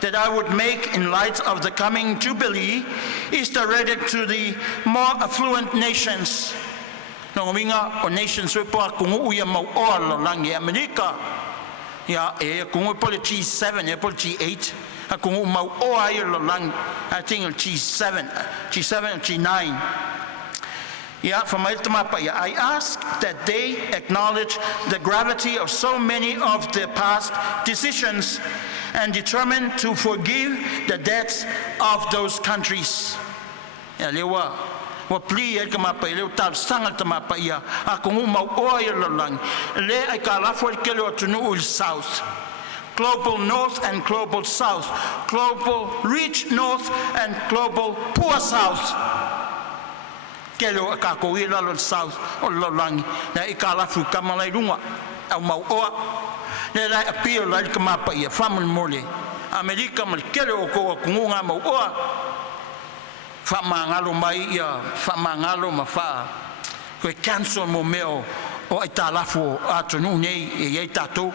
that I would make in light of the coming Jubilee is directed to the more affluent nations. Nongominga o nations wepo kungu uya mau oalo langi Amerika. Ya kungu pole G7, pole G8, kungu mau oalo lang. I think G7 and G9. Yeah, from Paia, I ask that they acknowledge the gravity of so many of their past decisions and determine to forgive the debts of those countries. Yeah, lewa. Wa pli el kama Paia, le tal sangal tama Paia, akungu mau oil lang. Le ai kala for kelo tunu ul south. Global north and global south. Global rich north and global poor south. Kelo kako ila lo south o lo langi na ikala fu kamalai runga au mau oa le la appeal la kama Paia famul mole Amerika mal kelo ko kunga mau oa fa mangalo mai ya fa mangalo ma fa ko cancel mo meo o itala fu atunu nei e tato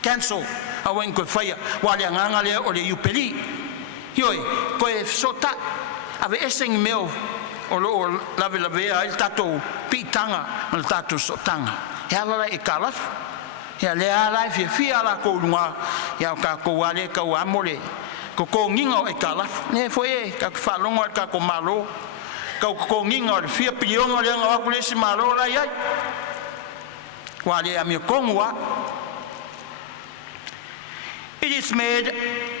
cancel awen ko faia wale nganga le o le Jubilee yoi ko e sota ave eseng meo o lo lave il tato pitanga il tato sotanga e allora e calaf e le ala fia la kolunga ya ka ko wale ka amole ko ngingo e calaf ne foi ka falongo ka ko malo ka ko ngingo fia pilongo le nga ko le si malo la ya wale ami kongwa. It is made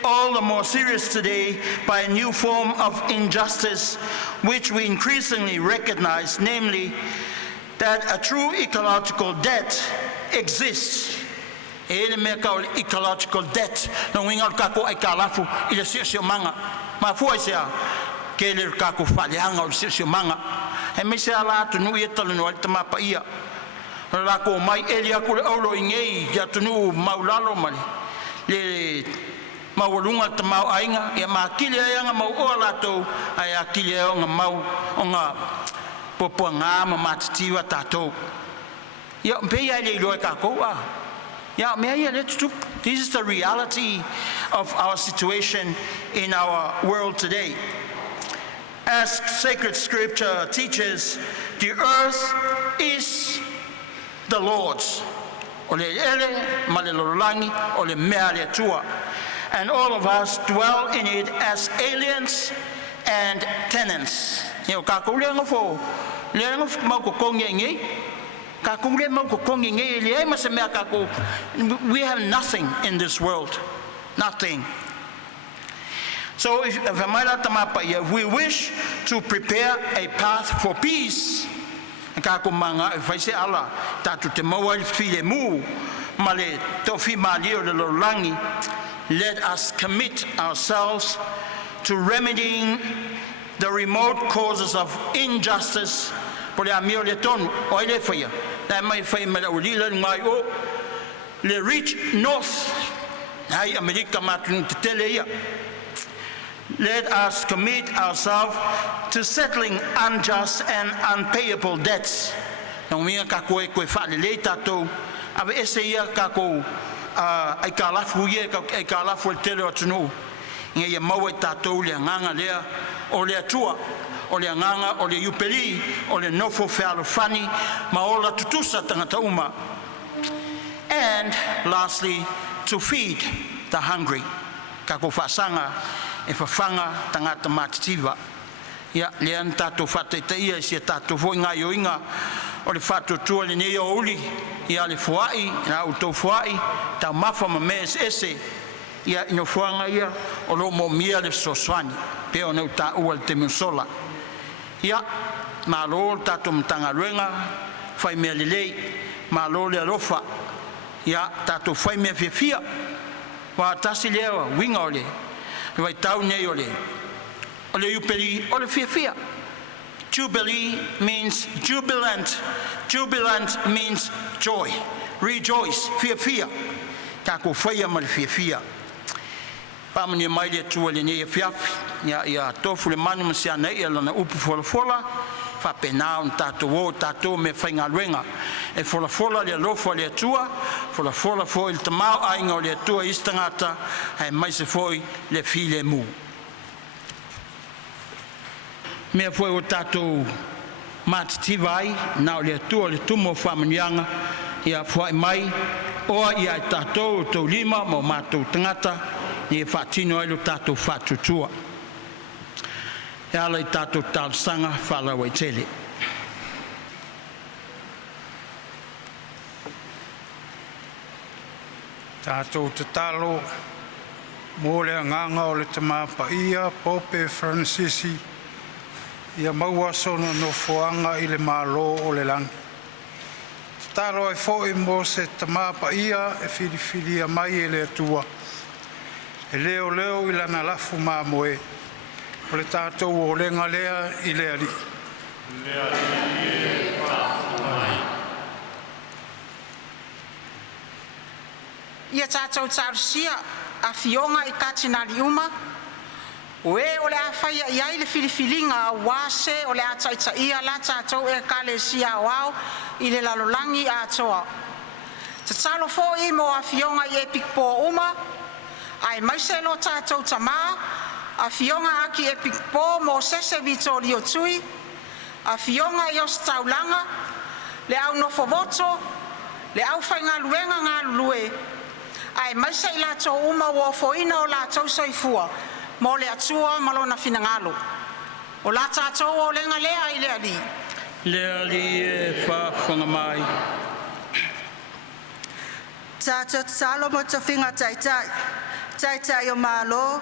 all the more serious today by a new form of injustice which we increasingly recognize, namely that a true ecological debt exists. Ele me ka ecological debt no winga ka ko ai kalafu ile sio manga ma foi sia ke le ka ko faleanga o sio manga e me sia la tu no yeta no alta Paia la ko mai elia ko olo ingei ya tu no maulalo mali le maulunga te mau ainga e makile anga mau ola to ai akile nga mau nga poponga ma matitiwa tato ya mpe ya le lo ka ko wa ya me ya let's do this is the reality of our situation in our world today. As sacred scripture teaches, the earth is the Lord's. Ole ele malololangi ole meale tua, and all of us dwell in it as aliens and tenants. Yo ka ko le ngofo le ngof mau ko kongengi ka ko le mau ko kongengi le ma se me ka ko we have nothing in this world, nothing. So if we wish to prepare a path for peace, kako manga faise ala tatu te mawal file mu male tofi malio le langi, let us commit ourselves to remedying the remote causes of injustice por amio le ton oile faya na mai fai mala ulila mai o le rich north hai America matun teleia let us commit ourselves to settling unjust and unpayable debts. Nang minga ka koe whaalelei tātou, awe ese ia ka kou ai ka lafu ia, ai ka lafu el tele o tunu. Inga ia maua i tātou lea nganga lea, o lea tua, o lea nganga, o lea Jubilee, o lea nofo whaalofani, ma o la tutusa tangata uma. And lastly, to feed the hungry. Ka kou whaasanga e whawhanga tangata mātitiva. Ia, lea tātou whataitaia isia tātou hoi ngā ioinga o le whātutua le nei o uli, ia le fuai, na autou fuai, tau mafa ma mes ese, ia ino fuanga ia, o lo mo mia le soswani, peo nau tā ua le te musola. Ia, ma lo tātou Matagaluega, whai mea le lei, ma lo le alofa, ia tātou whai mea whiawhia, wa tasi lewa, winga o le, wai tau nei o le Jubilee, o le whiawhia. Jubilee means jubilant. Jubilant means joy. Rejoice. Whiawhia. Ka ko whaia ma le whiawhia. Pamani mai le tua le nei whiawhi. Ia tofu le manu masia nei e lana upu fola. Whapena on tātou o tātou me Matagaluega. E fola le alofa le tua. Fola fo il tamau ainga o le tua istangata. Hai mai se foi le fi le mu. Mea foi o tātou mātitiva ai, nā o le atua le tumo whamanianga, ia whai mai, oa ia tātou o tau lima, mo mātou tangata, i e whātino ai lo tātou whātutua. E ala i tātou tālsanga whalau ai tele. Tātou te talo, mō le nganga o le Taulaga Paia, Pope Francisi, ia maua sono no foanga i le malo o le lang. Talo e fo i mo se Taulaga Paia e fili a mai e le atua. E leo i lana lafu maa moe. O le tātou o lenga lea i le ali. Ia tātou tārusia Afioga i katinari uma. Oe o le awhaia iai le filifilinga a wase o le ataitaia la tātou e kalesia wao i le lalolangi a toa. Tatalo fo i mo Afioga i e pikpo uma, ai maise lo tātou tama, Afioga aki e pikpo mo sese Vitorio tui, Afioga i os taulanga, le au nofo voto, le au Matagaluega ngā lulue, ai maise i la tō uma wo foina o la tau soifua, mo le atua malona finangalo. O la tātou o lenga lea i le ali. Le ali e whawhanga mai. Tātou salo mo te whinga Taitai. Taitai o malo,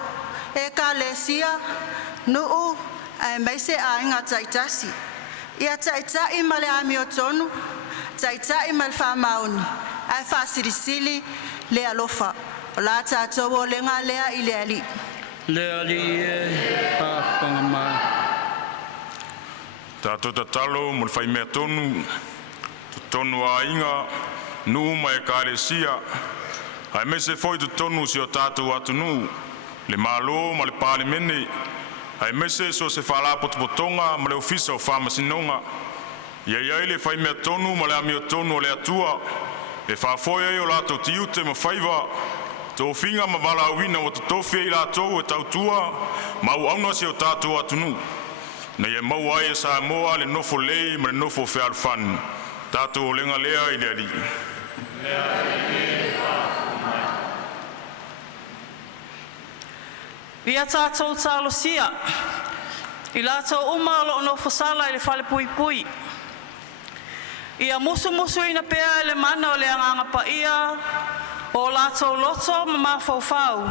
e ka lesia, nuu, ai meise a inga taitasi. Ia Taitai ma le ami o tonu, Taitai ma le whamauni, ai whasirisili le alofa. O la tātou o lenga lea i le ali. Le ali e whawhanga mai. Tātou tatalo mo le whai mea tonu, tonu a inga, nuu mai kāresia, ai me se foi tonu si o tātou atu nuu, le malo ma le pāle mene, ai me se so se whala potopotonga ma le ofisa o whamasinonga, iai le whai mea tonu ma le ami o tonu o le atua, e whawhoi ai o lātou tiute ma whaiva, tō whinga ma wala awina o te tōwhia i lātou e tautua, mau auna si o tātou atunu. Nei e mau ai e sa moa le nofo lei ma le nofo whealwhan. Tātou o lenga lea i le ali. Ia tātou tālosia, i lātou uma o lo nofo sala i le whale pui pui. Ia musu ina pea le mana o le anganga paia, o lātou loto ma mawhauwhau.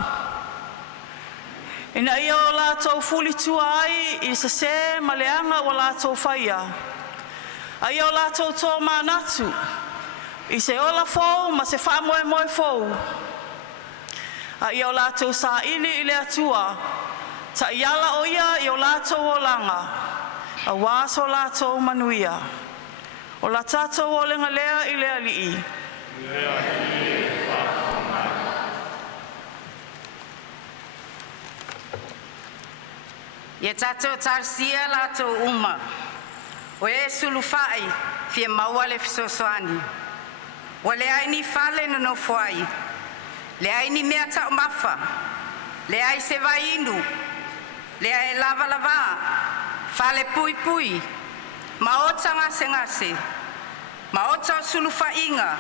Ina ia o lātou fuli tua ai i se ma leanga o lātou whaia. Ai o lātou tō mānatu, i se ola fau ma se whamoe moe fau. Ai o lātou sa ili i le atua, ta iala o ia i o lātou o langa, a wāso lātou manuia. O la tātou o lenga lea i le alii. Ia tātou tarsia lātou uma. O e sulufai fia maua le fisosoani. Wa le ai ni fale no no fuai. Le ai ni mea tau mafa. Le ai se vainu. Le ai lava lava. Fale pui pui. Ma ota ngase ngase. Ma ota sulufa inga.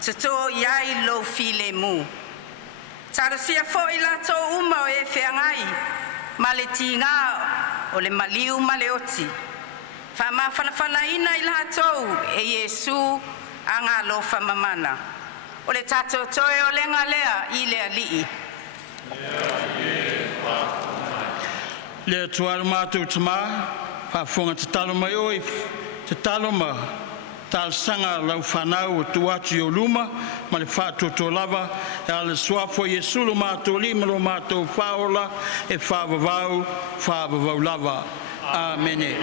Tato iai lo file mu. Tarasia fo i lātou uma o e whiangai. Ma le tinga o le maliu ma le oti. Wha whanawhana ina i lātou e Iesu a ngā lofa mamana. O le tātou toe o lenga lea i lea lii. Le tuaru mātou tamā, whafonga te talo mai oi, te talo ma tal sanga lau whanau o tuatu o luma, ma le whātou tō lava, e ale suafo Iesu lo mātou lima lo mātou whaola, e whaavavau lava. Amene.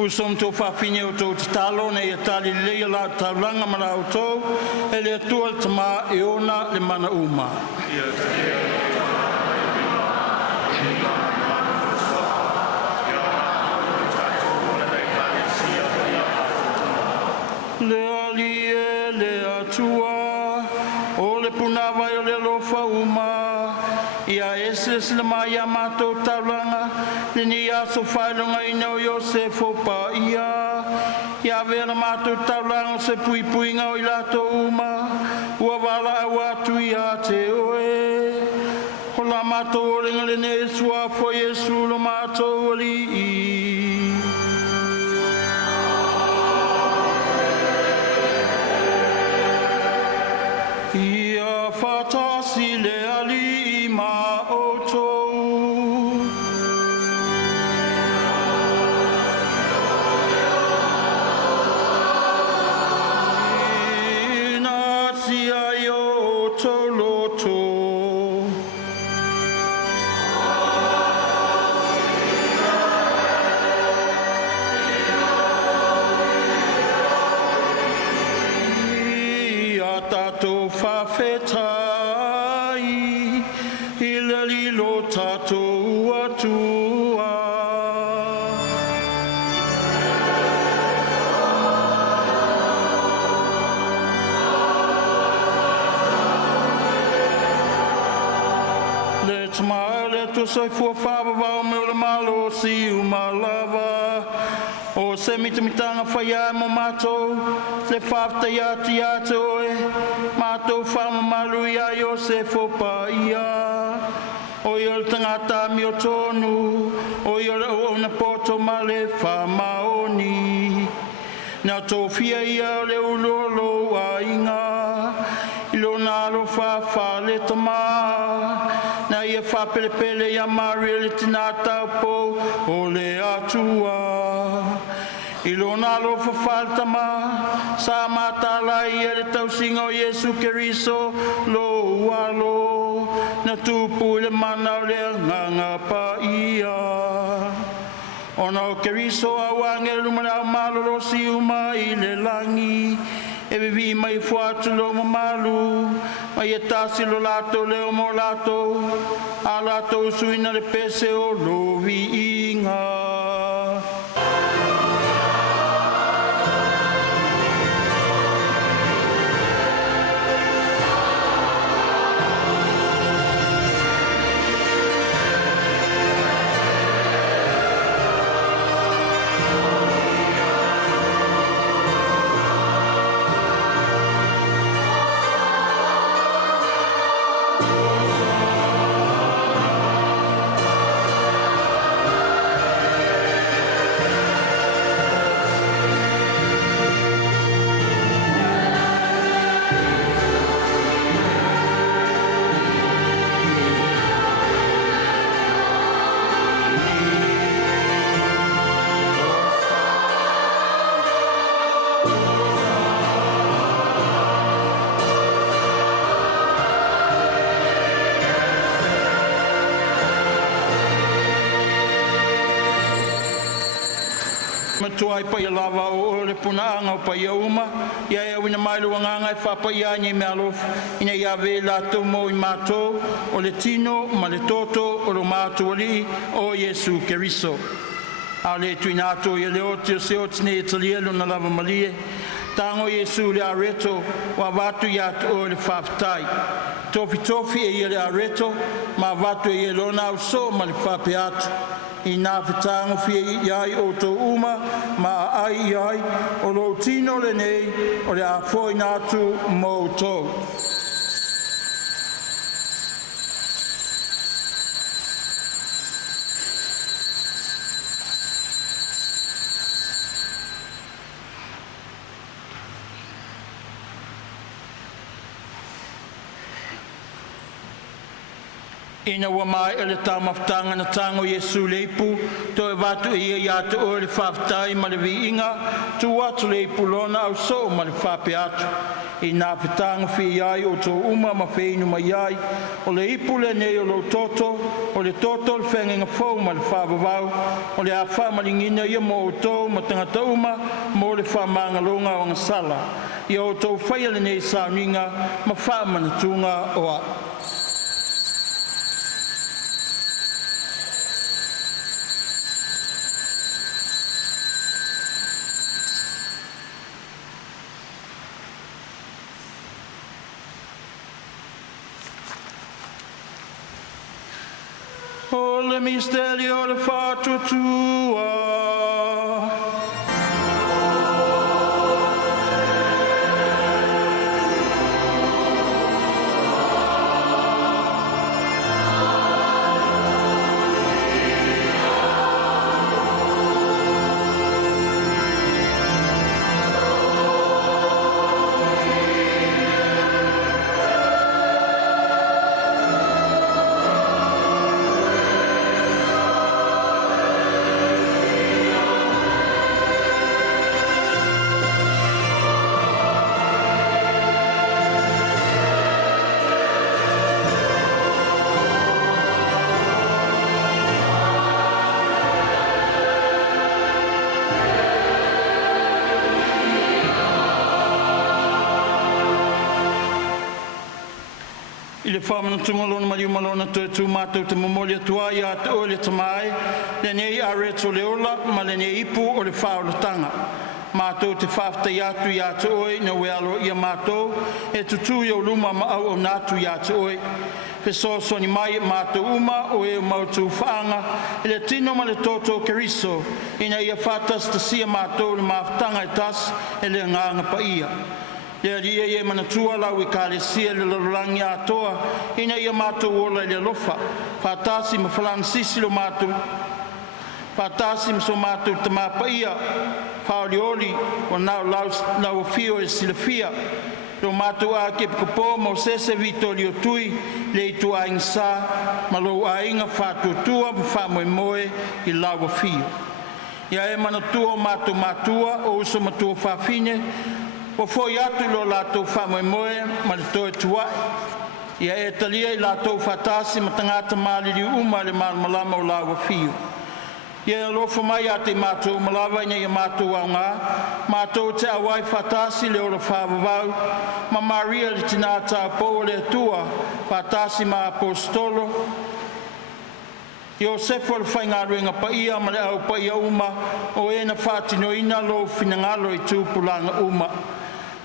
Usom to whawhine o tō te talo nei a tali leia la taulanga mara o tō, e le atua le tama e ona le mana uma. Le ali e le atua, o le punawa o le lofa uma, ia ese le mai a mātou taulanga, le ni aso whailonga ina o Iosefo Paia, ia vera mātou taulanga se pui puinga o i lato uma, ua wala au atu i a te oe, o la mātou o ringa le ne sua fo Yesu lo mātou ali i. Ia fatasi le ali ma o tou. Ina sia yo tou loto. Tato whawhetai, ila lilo tato atua. Le tama le to soifua whawawau me o le malo si umalawa. O se mitamitanga whaia mo mātou, le whawtai ati ate oe, mātou whama malu ia Iosefo Paia. O i ole tangata mi o tonu, o i ole o na poto male whamaoni. Nā tō whia ia le ulolo a inga, ilo nālo whawha le tamā, na ia whapelepele ia maria le tina taupo o le atua. Ilo nālo whawhaltama, sa mātala ia le tausinga o Yesu Keriso, lo ualo, na tūpu le mana o le nganga pa ia. Ona o Keriso a wange lumana malolo si uma i le langi, e vivi mai fuatu lo malu, mai e tasi lo lato leo mo lato, a lato usuina le pese o lo vi inga. Tuai pa ia lava o le punaanga o pa ia uma, ia e wina mai luanganga e whapa ia ni me alof, ina ia ve la tomo i mato, o le tino, ma le toto, o lo mato ali, o Yesu Keriso. A le tuinato ia le oti o se otine e talielo na lava malie, tango Yesu le areto, wa vatu ia o le whaftai. Tofi tofi e ia le areto, ma vatu e ia lona au so ma le whape atu. I nā whetango whia iai o tō uma, ma ai iai, o lo tino le nei, o le a whoi nātu mō tō. Ina wa mai ele tamafutanga na tango Yesu leipu, to e watu ia ia te o le whaftai ma le vi inga, tu watu leipu lona au so ma le whape atu. I nā whitanga whi ai o tō uma ma wheinu mai ai. O le ipule nei o lo toto, o le toto le whengenga whau ma le whāwawau, o le a whamalingina ia mo o tō ma tangata uma mo le whamangalonga o ngasala. Ia o tō whaiale nei sauninga ma whamanatunga o a. O le misterio le fato tua. I le whamanatunga lona mariuma lona tu mātou te mamoli atua i a te o le tamai, le nei a reto le ola, ma le nei ipu o le whaolatanga. Mātou te whaftai atu i a te oi, na wealo i a mātou, e tutu i o luma ma au o nātu i a te oi. Pe soni mai mātou uma o e o mautu whaanga, i le tino ma le toto keriso, ina i a whatas ta sia mātou le mawhtanga e tas, e le nganga pa ia. Le ria e manatua lau I kālesia le lolorangi atoa, ina ia mātou ola le lofa, whātasi ma whalansisi lo mātou, whātasi ma so mātou te māpaia, whaolioli o nau fio e silafia, lo mātou a ke pikopo mo sese vitoli o tui, le I tua ingsa, ma lo a inga whātutua ma whamoe moe I lau fio. Ia e manatua mātua o uso matua whawhine, o foi atu lo lātou whamoe moe ma le toe tuai. Ia e talia I lātou whatasi ma tangata māliri uma le malmalama o lawa whiu. Ia e lofa mai a te mātou malawa ina ia mātou au ngā, mātou te awai whatasi le ora whawawau, ma Maria le tinata po le tua, whatasi ma apostolo, Iosefo le whainga ruenga paia ma le au paia uma, o ena whatinoina lo finangalo I tūpulanga uma.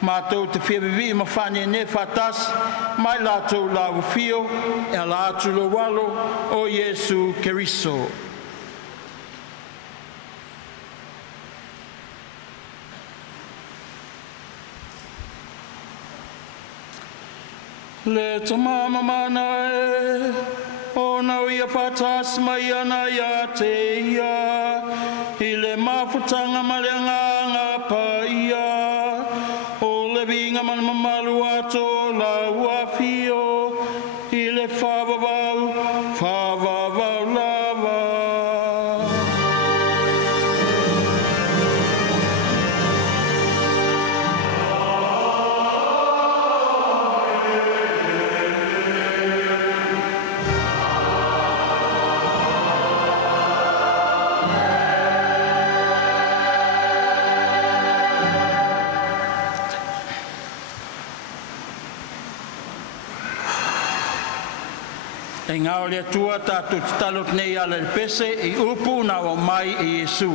Mātou te whiawiwi ma whane ne whatas, mai lātou lau whio, e lātou lo walo o Iesu Keriso. Le tamama mana e, o nau ia whatas mai ana ia te ia, I le mawhutanga ma le nganga paia, vinga man mamalu ato la uafio I le whawawau lava. E ngā o lea tua tātou te talot nei ala le pese I upu na o mai I Iesu.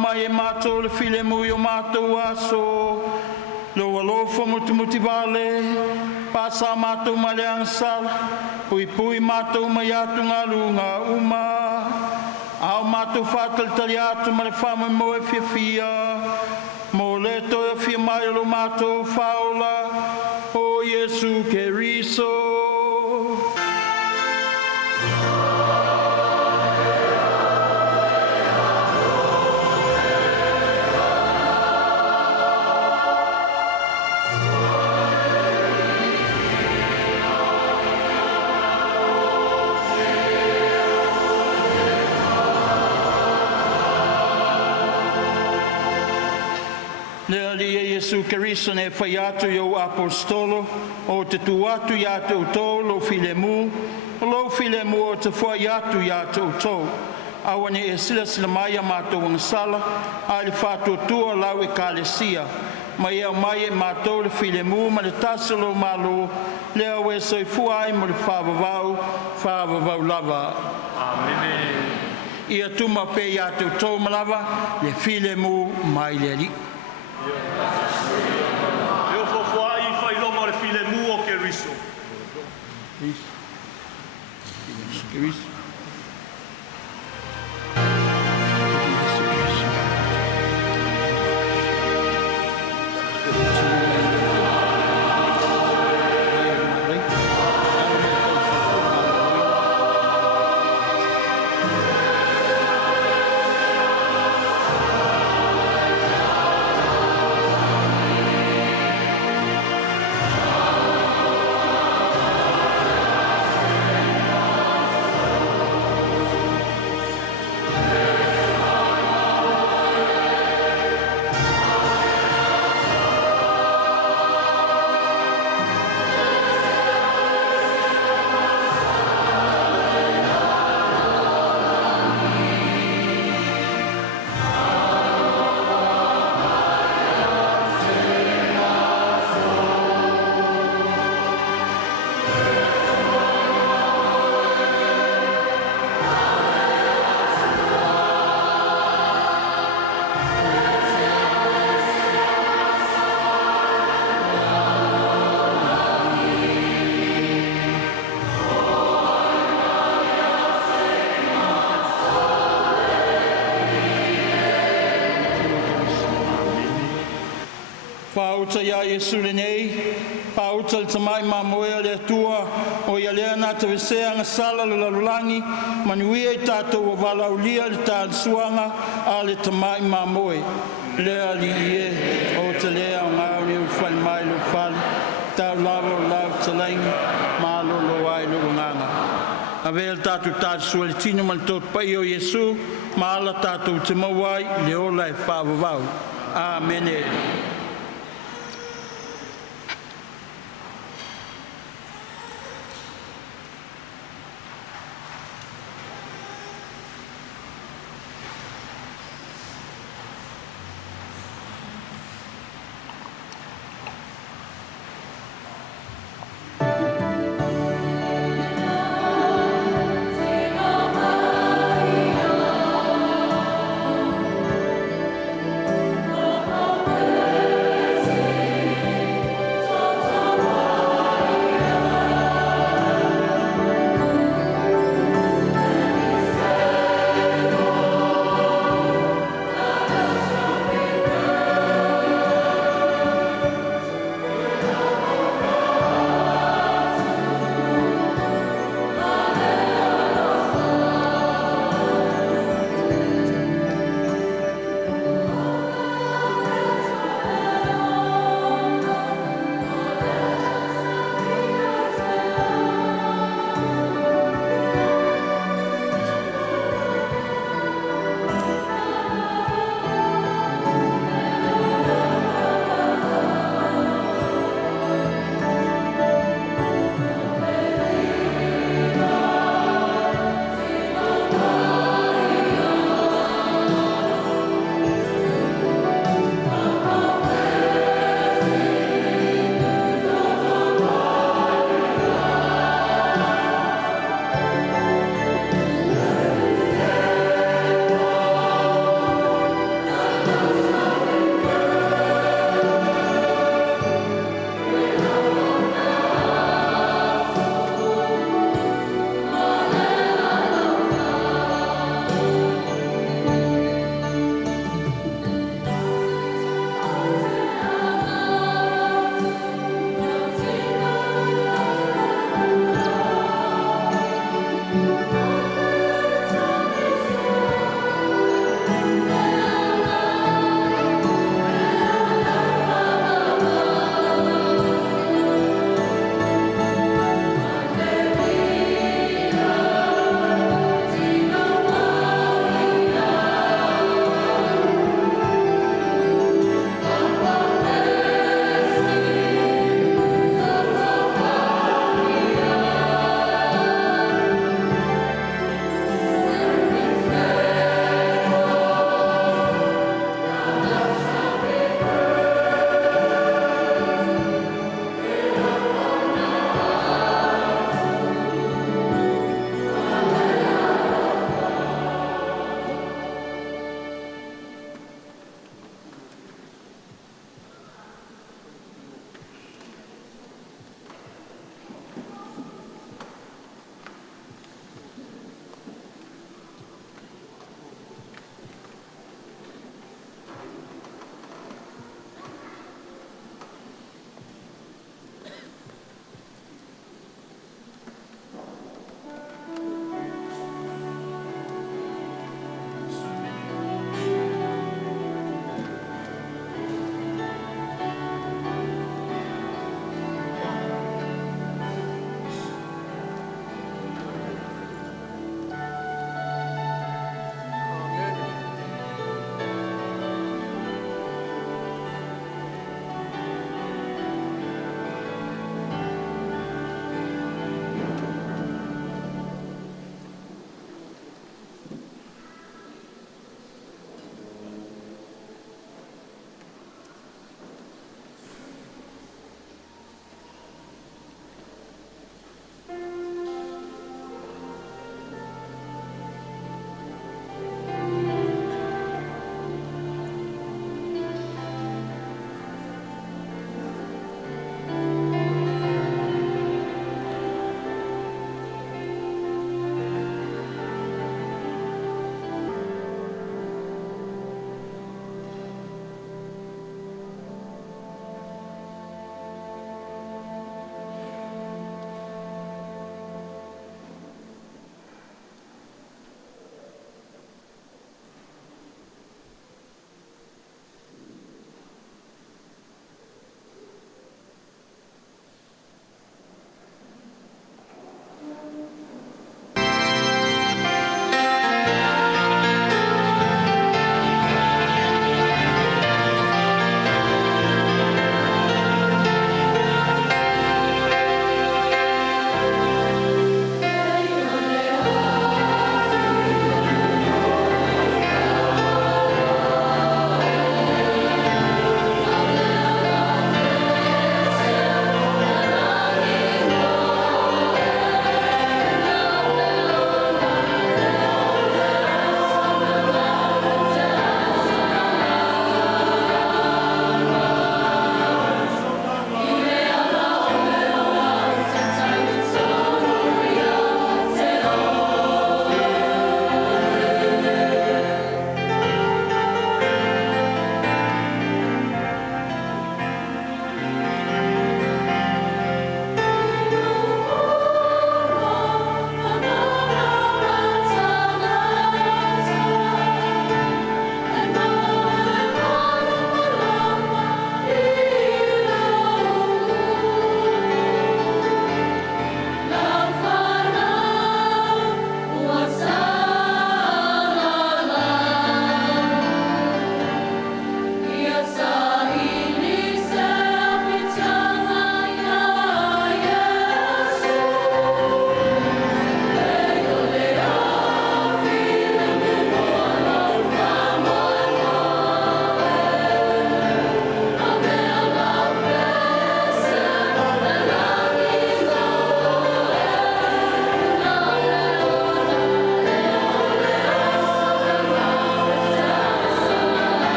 mai e mātou le file mui o mātou aso. Lo alofa muti vale, pasa mātou male ansala, pui mātou mai atu ngā lunga uma. Ao mātou whātal tali atu ma le whama mo e fia. Mo le toia fia mai lo mātou whaola, o Yesu Keriso. Yesu Keriso ne whai atu iau apostolo, o te tu atu i atu tau, lo filemu o te whai atu i atu tau. Awane e sila mai a mātou ngansala, a le whātua tua lau e kālesia. Mai au mai e mātou le filemu, ma le tasalo malo, le au e soifua ai mo le whāwavau lava. Amen. Ia tuma pe i atu tau malava, le filemu mai le ali. Eu vou voar e fai logo le filemu o Keriso. Keriso. Pauta ia Yesu le nei, pauta le tamai mamoea le atua, o ia lea nā te wesea ngā sala le lalulangi, manuia i tātou o walaulia le tānsuanga a le tamai mamoe. Lea li ie, o te lea o ngā uri u whai mai lo whali, tau lava o lau te laingi, mā lo ai lo nganga. A vea le tātou tātou le tino ma le tōtu pai o Yesu, ma ala tātou te mauai, le ola e whāwawau. Amene. Oh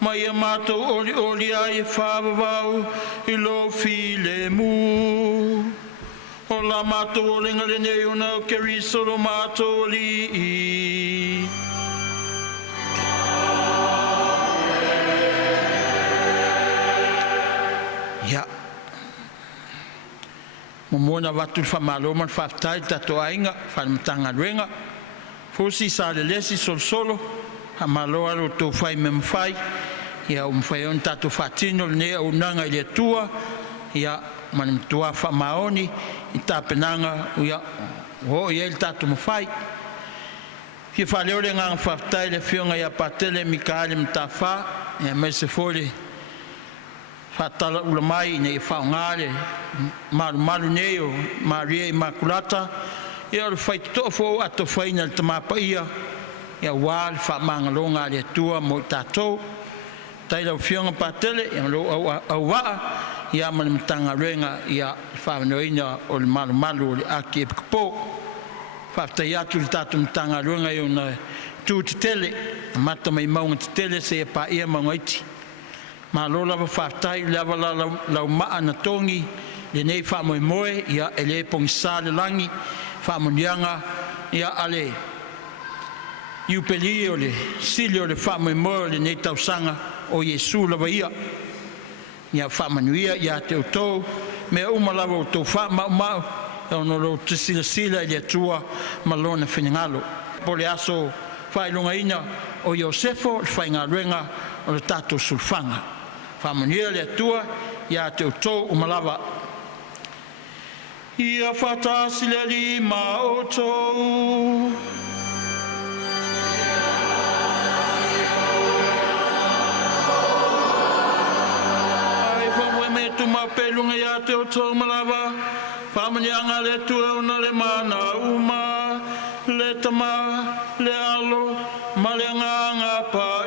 Mai mato oli oli ai whawawau I lo file mu. O la mato oli ngale nei una o keri solo mato oli. Ya. Momona watu whamalo man whaftai tato ainga Matagaluega Fusi Salelesi Solosolo Hamaloa lo tō whai me mwhai ia mwhai on tato whatino le o nanga I le tua ia mani mtua whamaoni I tāpenanga ia ho ia il tato mwhai ki whaleo le ngang whaftai le whionga ia Patele Mikaele mtawha ia mai se fole whatala ula mai nei whaongale maru nei o Maria Imakulata ia le whai tofo ato whaina le tamapaia ia wā le whamangalonga le tua mo tātou tai lau whionga Patele ia lo au waa ia mani Matagaluega ia whawanoina o le malu o le aki e pikapo whaftai atu le tātou Matagaluega i ona tū te tele mata mai maunga te tele se e pa ia maungaiti ma lo lava whaftai lava lau maa na tongi le nei whamoemoe ia e le pongisa le langi whamonianga ia ale Jubilee o le sili o le whamoemoe o le nei tausanga o Iesu lava ia ia whamanuia ia te utou mea umalava o tau whamau e ono lo te sila i le atua malona whinangalo po le aso whailunga ina o Iosefo le Whaingaluega o le tātou sulfanga whamanuia le atua ia te utou umalava ia whatasi le lima o tou tuma pelunga ia te o tō malawa whamanianga le tua una le mana uma le tama le alo ma le nganga pa